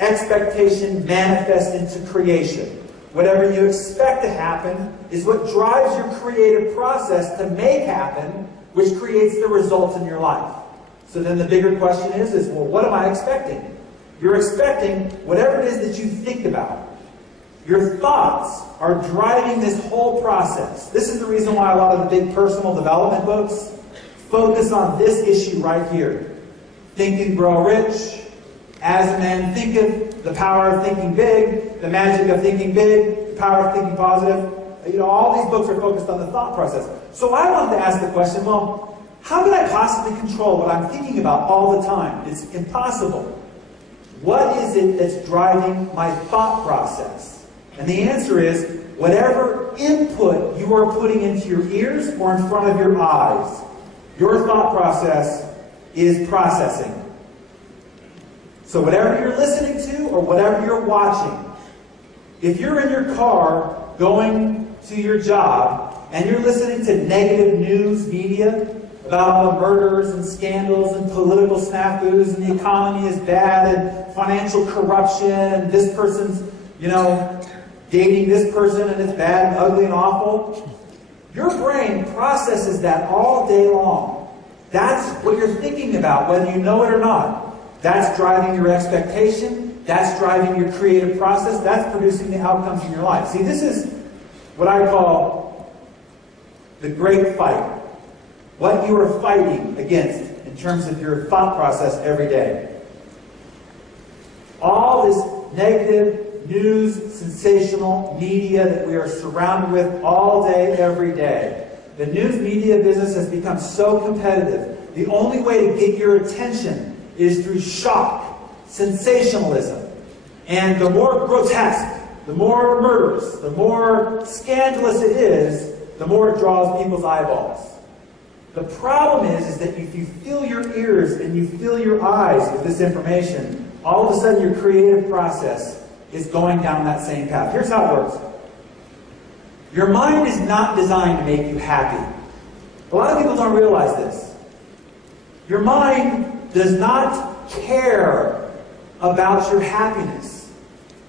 expectation manifests into creation. Whatever you expect to happen is what drives your creative process to make happen, which creates the results in your life. So then the bigger question is well, what am I expecting? You're expecting whatever it is that you think about. Your thoughts are driving this whole process. This is the reason why a lot of the big personal development books focus on this issue right here. Think and Grow Rich, As a Man Thinketh, The Power of Thinking Big, The Magic of Thinking Big, The Power of Thinking Positive. You know, all these books are focused on the thought process. So I wanted to ask the question, well, how can I possibly control what I'm thinking about all the time? It's impossible. What is it that's driving my thought process? And the answer is, whatever input you are putting into your ears or in front of your eyes, your thought process is processing. So whatever you're listening to or whatever you're watching, if you're in your car going to your job and you're listening to negative news media about all the murders and scandals and political snafus and the economy is bad and financial corruption and this person's, dating this person and it's bad and ugly and awful, your brain processes that all day long. That's what you're thinking about, whether you know it or not. That's driving your expectation. That's driving your creative process. That's producing the outcomes in your life. See, this is what I call the great fight. What you are fighting against in terms of your thought process every day. All this negative news, sensational media that we are surrounded with all day, every day. The news media business has become so competitive. The only way to get your attention is through shock, sensationalism. And the more grotesque, the more murderous, the more scandalous it is, the more it draws people's eyeballs. The problem is that if you fill your ears and you fill your eyes with this information, all of a sudden your creative process is going down that same path. Here's how it works. Your mind is not designed to make you happy. A lot of people don't realize this. Your mind does not care about your happiness.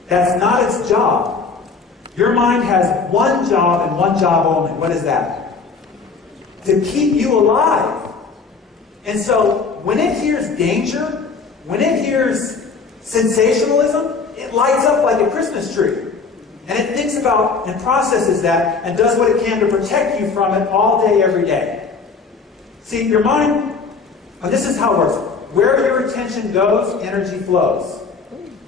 That's not its job. Your mind has one job and one job only. What is that? To keep you alive. And so when it hears danger, when it hears sensationalism, it lights up like a Christmas tree. And it thinks about and processes that and does what it can to protect you from it all day, every day. See, your mind, this is how it works. Where your attention goes, energy flows.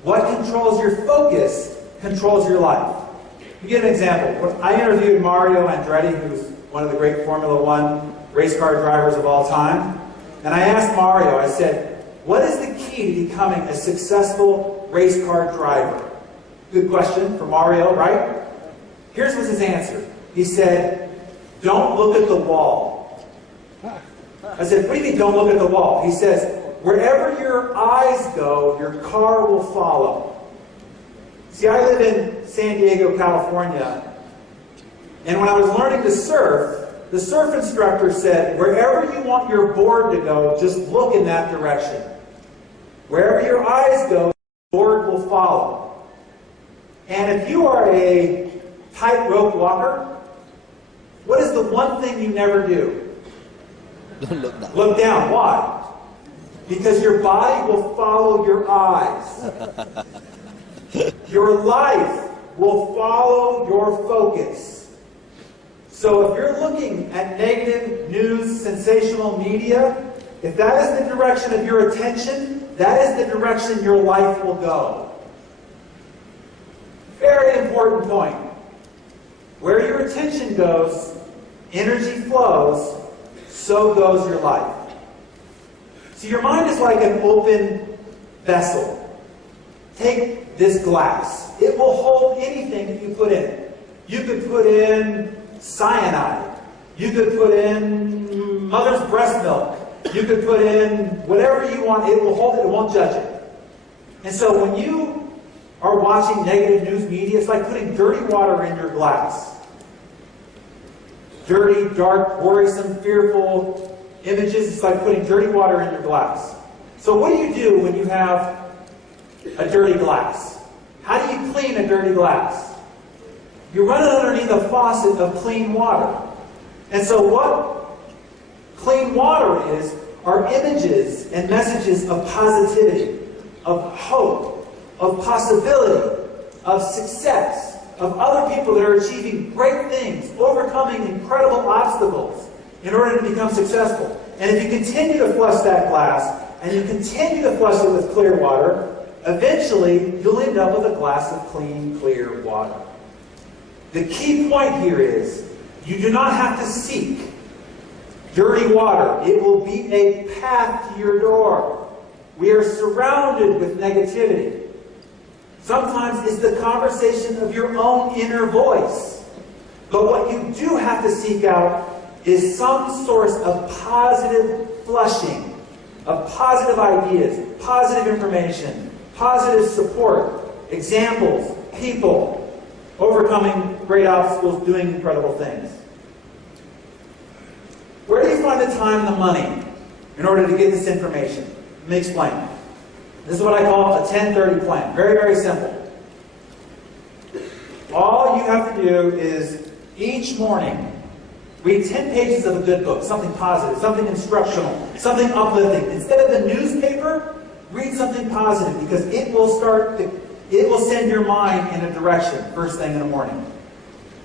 What controls your focus controls your life. To give an example, I interviewed Mario Andretti, who's one of the great Formula One race car drivers of all time. And I asked Mario, I said, what is the key to becoming a successful race car driver? Good question for Mario, right? Here's his answer. He said, don't look at the wall. I said, what do you mean don't look at the wall? He says, wherever your eyes go, your car will follow. See, I live in San Diego, California, and when I was learning to surf, the surf instructor said, wherever you want your board to go, just look in that direction. Wherever your eyes go, the board will follow. And if you are a tightrope walker, what is the one thing you never do? Don't look down. Look down. Why? Because your body will follow your eyes. Your life will follow your focus. So if you're looking at negative news, sensational media, if that is the direction of your attention, that is the direction your life will go. Very important point. Where your attention goes, energy flows, so goes your life. So your mind is like an open vessel. Take this glass. It will hold anything that you put in it. You could put in cyanide. You could put in mother's breast milk. You could put in whatever you want. It will hold it. It won't judge it. And so when you are watching negative news media, it's like putting dirty water in your glass. Dirty, dark, worrisome, fearful images. It's like putting dirty water in your glass. So what do you do when you have a dirty glass? How do you clean a dirty glass? You run it underneath a faucet of clean water. And so what clean water is are images and messages of positivity, of hope, of possibility, of success, of other people that are achieving great things, overcoming incredible obstacles in order to become successful. And if you continue to flush that glass, and you continue to flush it with clear water, eventually you'll end up with a glass of clean, clear water. The key point here is you do not have to seek dirty water. It will be a path to your door. We are surrounded with negativity. Sometimes it's the conversation of your own inner voice. But what you do have to seek out is some source of positive flushing, of positive ideas, positive information, positive support, examples, people, overcoming great obstacles, doing incredible things. Where do you find the time and the money in order to get this information? Let me explain. This is what I call a 10-30 plan. Very, very simple. All you have to do is each morning read 10 pages of a good book, something positive, something instructional, something uplifting. Instead of the newspaper, read something positive because it will send your mind in a direction first thing in the morning.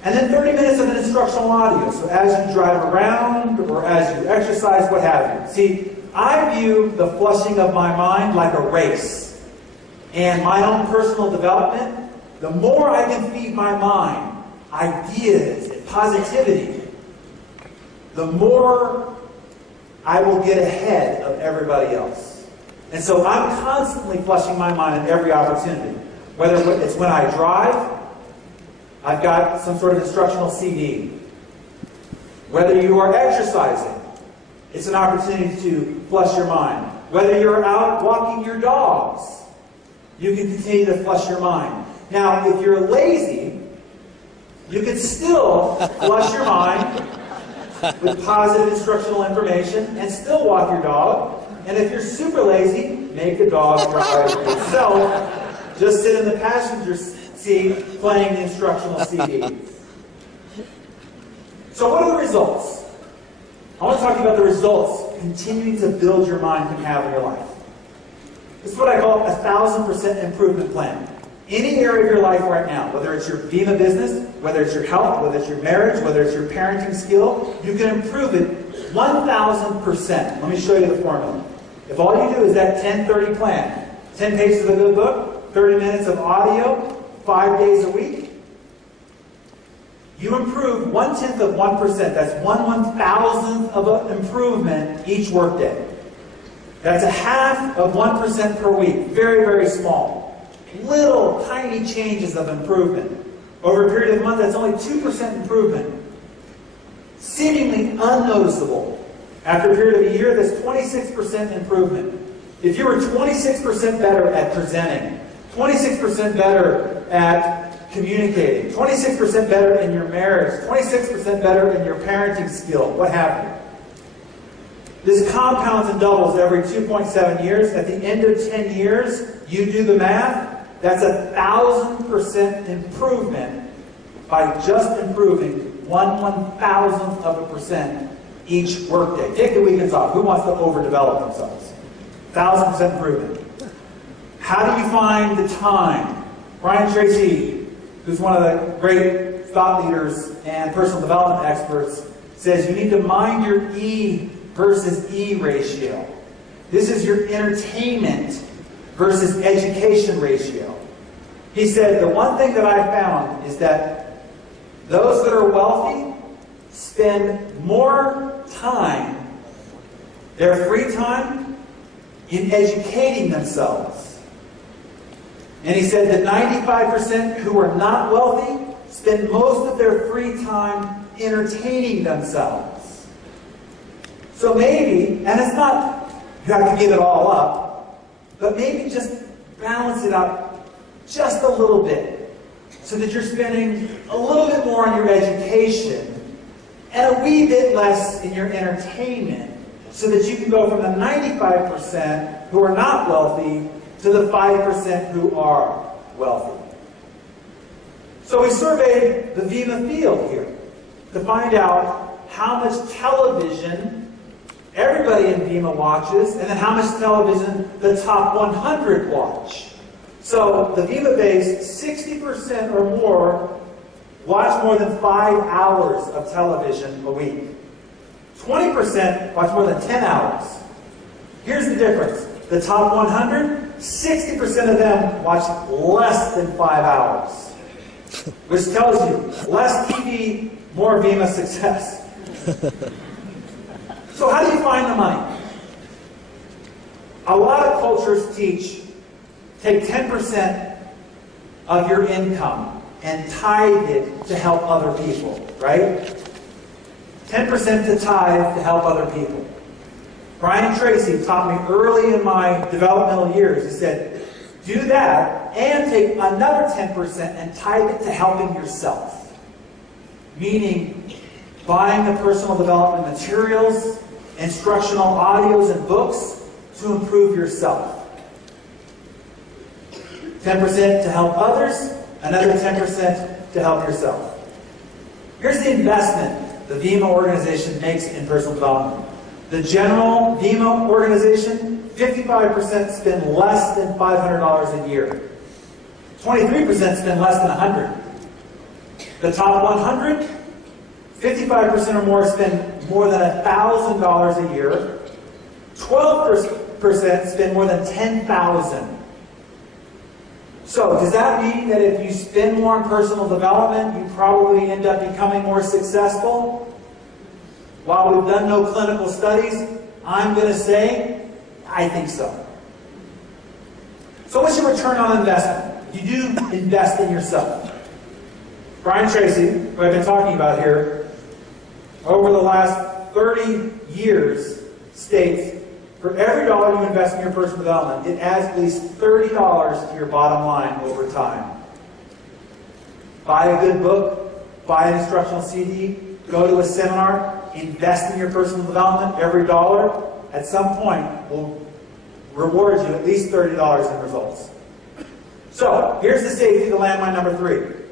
And then 30 minutes of an instructional audio. So as you drive around or as you exercise, what have you. See, I view the flushing of my mind like a race. And my own personal development, the more I can feed my mind ideas and positivity, the more I will get ahead of everybody else. And so I'm constantly flushing my mind at every opportunity. Whether it's when I drive, I've got some sort of instructional CD. Whether you are exercising, it's an opportunity to flush your mind. Whether you're out walking your dogs, you can continue to flush your mind. Now, if you're lazy, you can still flush your mind with positive instructional information and still walk your dog. And if you're super lazy, make the dog drive itself. Just sit in the passenger seat playing the instructional CD. So what are the results? I want to talk to you about the results continuing to build your mind can have in your life. This is what I call a 1,000% improvement plan. Any area of your life right now, whether it's your Vima business, whether it's your health, whether it's your marriage, whether it's your parenting skill, you can improve it 1,000%. Let me show you the formula. If all you do is that 10-30 plan, 10 pages of a good book, 30 minutes of audio, 5 days a week, You improve 0.1%. That's 1/1000th of an improvement each workday. That's 1/2 of 1% per week. Very, very small. Little, tiny changes of improvement. Over a period of a month, that's only 2% improvement. Seemingly unnoticeable. After a period of a year, that's 26% improvement. If you were 26% better at presenting, 26% better at communicating, 26% better in your marriage, 26% better in your parenting skill, what have you. This compounds and doubles every 2.7 years. At the end of 10 years, you do the math, that's 1,000% improvement by just improving 1/1000th of a percent each workday. Take the weekends off. Who wants to overdevelop themselves? 1,000% improvement. How do you find the time? Brian Tracy, who's one of the great thought leaders and personal development experts, says you need to mind your E versus E ratio. This is your entertainment versus education ratio. He said the one thing that I found is that those that are wealthy spend more time, their free time, in educating themselves. And he said that 95% who are not wealthy spend most of their free time entertaining themselves. So maybe, and it's not, you have to give it all up, but maybe just balance it out just a little bit so that you're spending a little bit more on your education and a wee bit less in your entertainment so that you can go from the 95% who are not wealthy to the 5% who are wealthy. So we surveyed the Vemma field here to find out how much television everybody in Vemma watches, and then how much television the top 100 watch. So the Vemma base, 60% or more watch more than 5 hours of television a week. 20% watch more than 10 hours. Here's the difference. The top 100, 60% of them watch less than 5 hours. Which tells you, less TV, more Vemma success. So how do you find the money? A lot of cultures teach, take 10% of your income and tithe it to help other people, right? 10% to tithe to help other people. Brian Tracy taught me early in my developmental years, he said, do that and take another 10% and tithe it to helping yourself. Meaning, buying the personal development materials, instructional audios and books to improve yourself. 10% to help others, another 10% to help yourself. Here's the investment the Vemma organization makes in personal development. The general Vemma organization, 55% spend less than $500 a year. 23% spend less than $100. The top 100, 55% or more spend more than $1,000 a year. 12% spend more than $10,000. So, does that mean that if you spend more on personal development, you probably end up becoming more successful? While we've done no clinical studies, I'm going to say, I think so. So what's your return on investment? You do invest in yourself. Brian Tracy, who I've been talking about here, over the last 30 years, states, for every dollar you invest in your personal development, it adds at least $30 to your bottom line over time. Buy a good book, buy an instructional CD, go to a seminar, invest in your personal development. Every dollar, at some point, will reward you at least $30 in results. So, here's the safety to landmine number 3.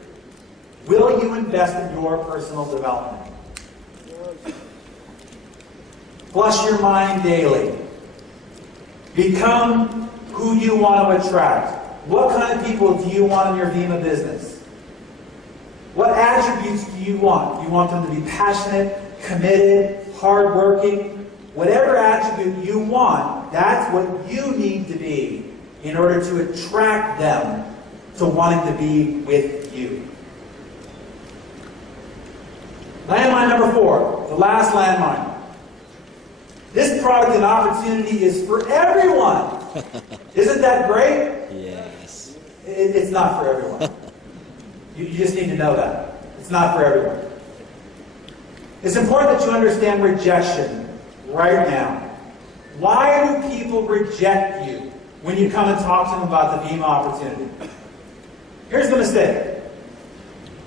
Will you invest in your personal development? Flush your mind daily. Become who you want to attract. What kind of people do you want in your Vemma business? What attributes do you want? Do you want them to be passionate, committed, hardworking? Whatever attribute you want, that's what you need to be in order to attract them to wanting to be with you. Landmine number 4, the last landmine. This product and opportunity is for everyone. Isn't that great? Yes. It's not for everyone. You just need to know that. It's not for everyone. It's important that you understand rejection right now. Why do people reject you when you come and talk to them about the Vima opportunity? Here's the mistake.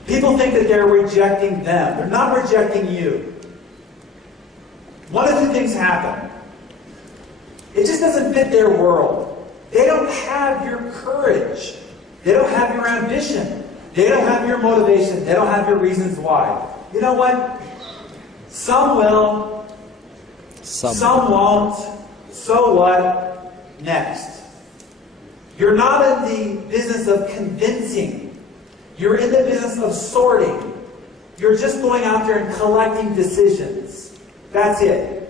People think that they're rejecting them. They're not rejecting you. One of two things happen. It just doesn't fit their world. They don't have your courage. They don't have your ambition. They don't have your motivation. They don't have your reasons why. You know what? Some will. Some won't. So what? Next. You're not in the business of convincing. You're in the business of sorting. You're just going out there and collecting decisions. That's it.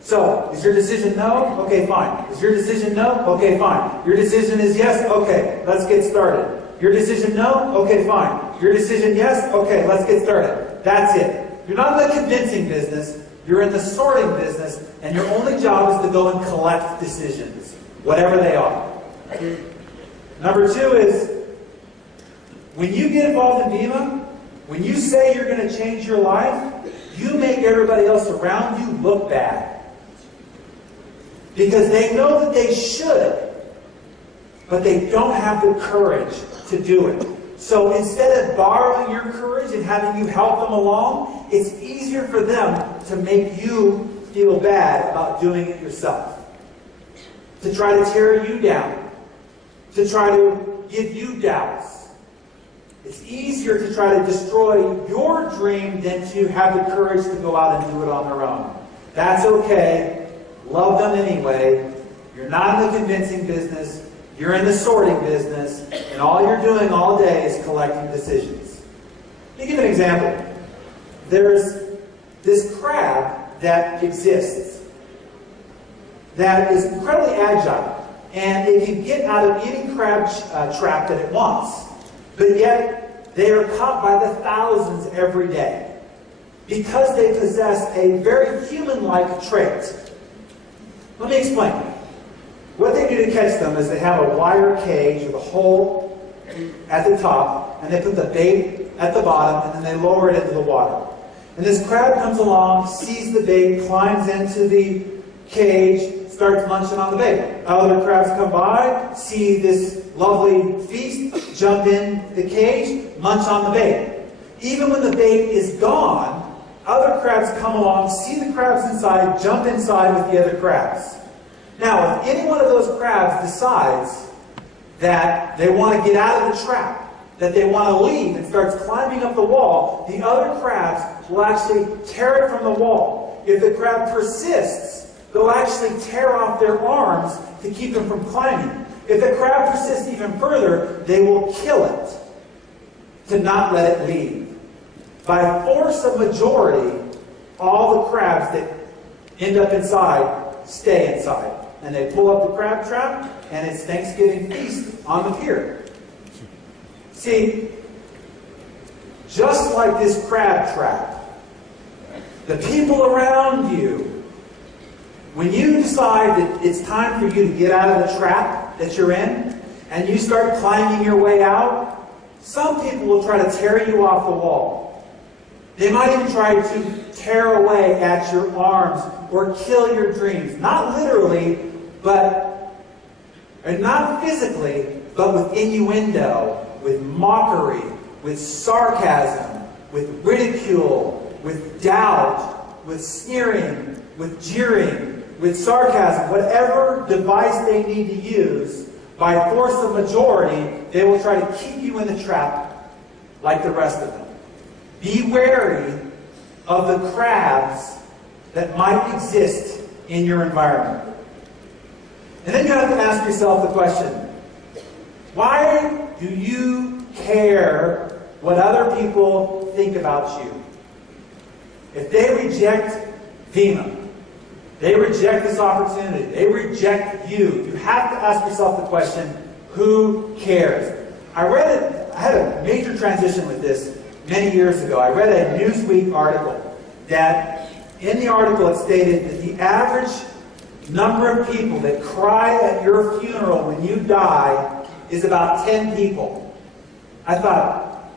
So, is your decision no? Okay, fine. Is your decision no? Okay, fine. Your decision is yes? Okay, let's get started. Your decision no? Okay, fine. Your decision yes? Okay, let's get started. That's it. You're not in the convincing business. You're in the sorting business, and your only job is to go and collect decisions, whatever they are. Number 2 is, when you get involved in Vima, when you say you're going to change your life, you make everybody else around you look bad. Because they know that they should, but they don't have the courage to do it. So instead of borrowing your courage and having you help them along, it's easier for them to make you feel bad about doing it yourself. To try to tear you down. To try to give you doubts. It's easier to try to destroy your dream than to have the courage to go out and do it on their own. That's okay. Love them anyway. You're not in the convincing business. You're in the sorting business. And all you're doing all day is collecting decisions. Let me give an example. There's this crab that exists that is incredibly agile. And it can get out of any crab trap that it wants. But yet, they are caught by the thousands every day because they possess a very human-like trait. Let me explain. What they do to catch them is they have a wire cage with a hole at the top, and they put the bait at the bottom, and then they lower it into the water. And this crab comes along, sees the bait, climbs into the cage, starts munching on the bait. Other crabs come by, see this lovely feast, jump in the cage, munch on the bait. Even when the bait is gone, other crabs come along, see the crabs inside, jump inside with the other crabs. Now, if any one of those crabs decides that they want to get out of the trap, that they want to leave and starts climbing up the wall, the other crabs will actually tear it from the wall. If the crab persists, they'll actually tear off their arms to keep them from climbing. If the crab persists even further, they will kill it to not let it leave. By force of majority, all the crabs that end up inside stay inside. And they pull up the crab trap, and it's Thanksgiving feast on the pier. See, just like this crab trap, the people around you, when you decide that it's time for you to get out of the trap that you're in, and you start climbing your way out, some people will try to tear you off the wall. They might even try to tear away at your arms or kill your dreams. Not literally, and not physically, but with innuendo, with mockery, with sarcasm, with ridicule, with doubt, with sneering, with jeering, with sarcasm, whatever device they need to use, by force of majority, they will try to keep you in the trap like the rest of them. Be wary of the crabs that might exist in your environment. And then you have to ask yourself the question, why do you care what other people think about you? If they reject Vima, they reject this opportunity, they reject you, you have to ask yourself the question, who cares? I had a major transition with this many years ago, I read a Newsweek article that in the article it stated that the average number of people that cry at your funeral when you die is about 10 people. I thought,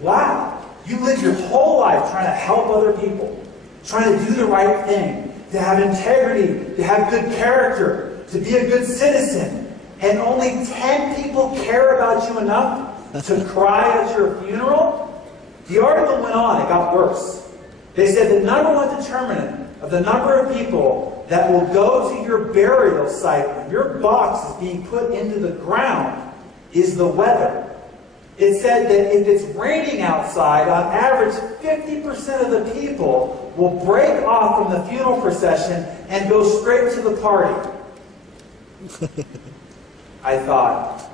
wow, you live your whole life trying to help other people, trying to do the right thing, to have integrity, to have good character, to be a good citizen, and only 10 people care about you enough to cry at your funeral? The article went on, it got worse. They said the number one determinant of the number of people that will go to your burial site when your box is being put into the ground is the weather. It said that if it's raining outside, on average, 50% of the people will break off from the funeral procession and go straight to the party. I thought,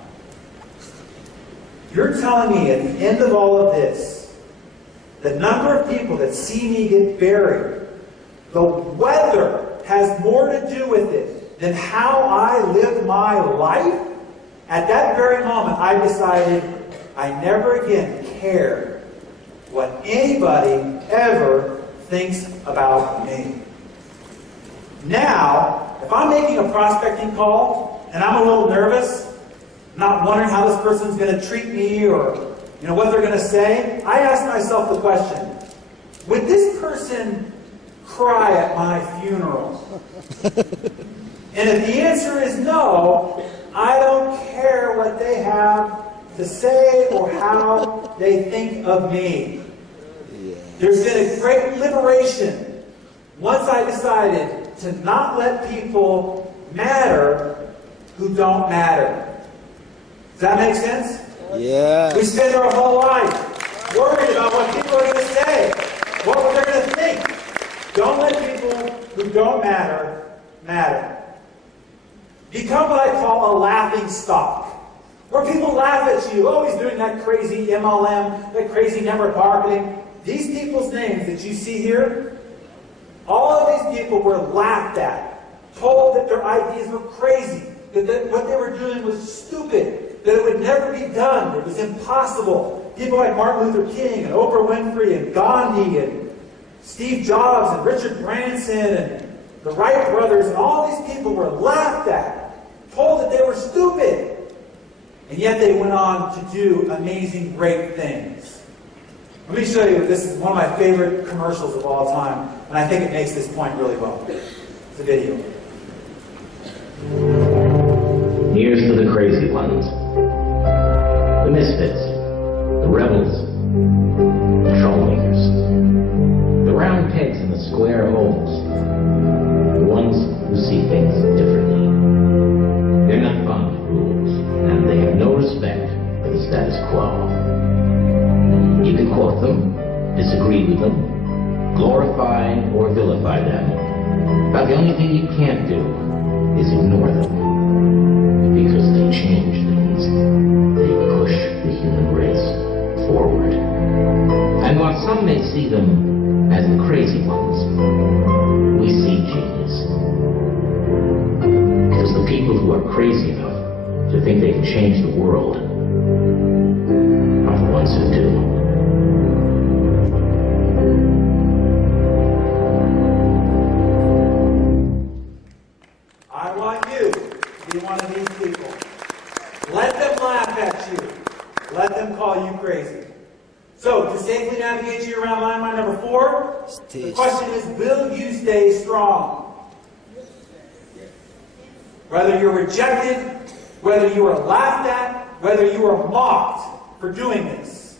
you're telling me at the end of all of this, the number of people that see me get buried, the weather has more to do with it than how I live my life? At that very moment, I decided I never again care what anybody ever thinks about me. Now, if I'm making a prospecting call and I'm a little nervous, not wondering how this person's going to treat me or what they're going to say, I ask myself the question, would this person cry at my funeral? And if the answer is no, I don't care what they have to say or how they think of me. There's been a great liberation once I decided to not let people matter who don't matter. Does that make sense? Yeah. We spend our whole life worried about what people are going to say, what they're going to think. Don't let people who don't matter, matter. Become what I call a laughing stock, where people laugh at you. Oh, he's doing that crazy MLM, that crazy network marketing. These people's names that you see here, all of these people were laughed at, told that their ideas were crazy, that what they were doing was stupid, that it would never be done, it was impossible. People like Martin Luther King and Oprah Winfrey and Gandhi and Steve Jobs and Richard Branson and the Wright brothers and all these people were laughed at, told that they were stupid. And yet they went on to do amazing, great things. Let me show you, this is one of my favorite commercials of all time, and I think it makes this point really well. It's a video. Here's to the crazy ones, the misfits, the rebels, the troublemakers, the round pegs in the square holes, the ones who see things differently. They're not fond of rules, and they have no respect for the status quo. You can quote them, disagree with them, glorify or vilify them, but the only thing you can't do is ignore them. Because they change things. They push the human race forward. And while some may see them as the crazy ones, we see genius. Because the people who are crazy enough to think they can change the world are the ones who do. One of these people. Let them laugh at you. Let them call you crazy. So, to safely navigate you around landmine number 4, the question is, will you stay strong? Whether you're rejected, whether you are laughed at, whether you are mocked for doing this.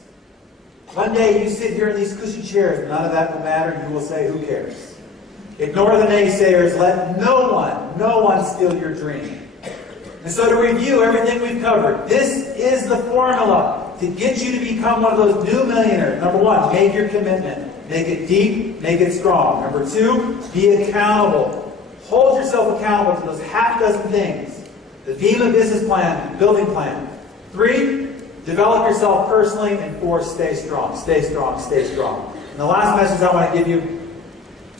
One day you sit here in these cushy chairs, and none of that will matter, and you will say, who cares? Ignore the naysayers. Let no one steal your dream. And so to review everything we've covered, this is the formula to get you to become one of those new millionaires. Number 1, make your commitment. Make it deep, make it strong. Number 2, be accountable. Hold yourself accountable to those half dozen things. The VIMA business plan, building plan. 3, develop yourself personally. And 4, stay strong, stay strong, stay strong. And the last message I want to give you,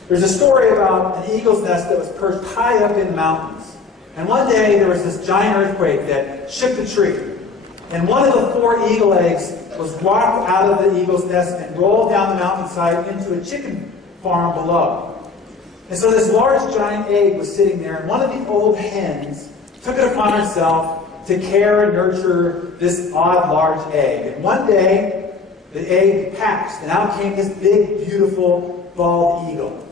there's a story about an eagle's nest that was perched high up in the mountains. And one day there was this giant earthquake that shook the tree. And one of the 4 eagle eggs was rocked out of the eagle's nest and rolled down the mountainside into a chicken farm below. And so this large giant egg was sitting there, and one of the old hens took it upon herself to care and nurture this odd large egg. And one day, the egg hatched, and out came this big, beautiful, bald eagle.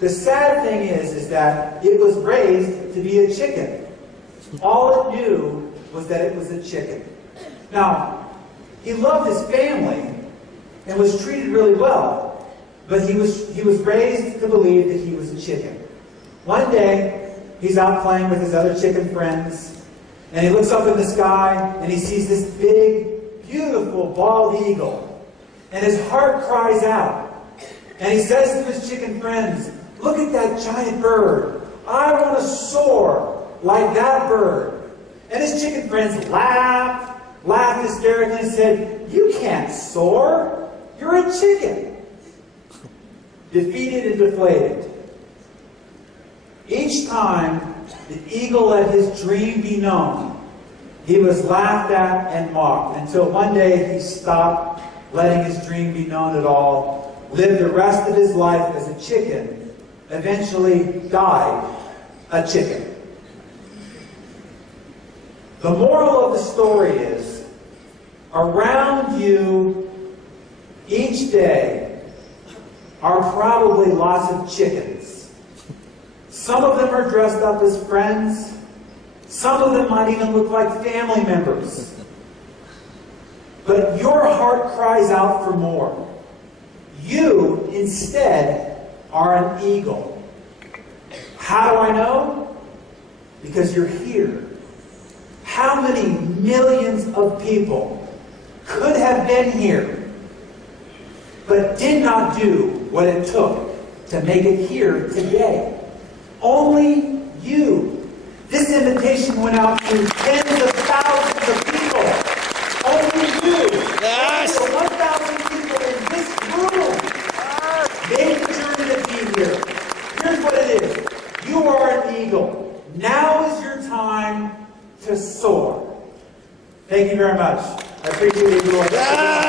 The sad thing is that it was raised to be a chicken. All it knew was that it was a chicken. Now, he loved his family and was treated really well, but he was raised to believe that he was a chicken. One day, he's out playing with his other chicken friends, and he looks up in the sky, and he sees this big, beautiful, bald eagle. And his heart cries out. And he says to his chicken friends, "Look at that giant bird. I want to soar like that bird." And his chicken friends laughed hysterically and said, "You can't soar. You're a chicken." Defeated and deflated. Each time the eagle let his dream be known, he was laughed at and mocked, until one day he stopped letting his dream be known at all, lived the rest of his life as a chicken, eventually died a chicken. The moral of the story is, around you each day are probably lots of chickens. Some of them are dressed up as friends. Some of them might even look like family members. But your heart cries out for more. You, instead, are an eagle. How do I know? Because you're here. How many millions of people could have been here, but did not do what it took to make it here today? Only you. This invitation went out to tens of thousands of people. Only you. Yes. Only the 1,000 people in this room made the journey to be here. Here's what it is. You are an eagle. Now is your time to soar. Thank you very much. I appreciate you.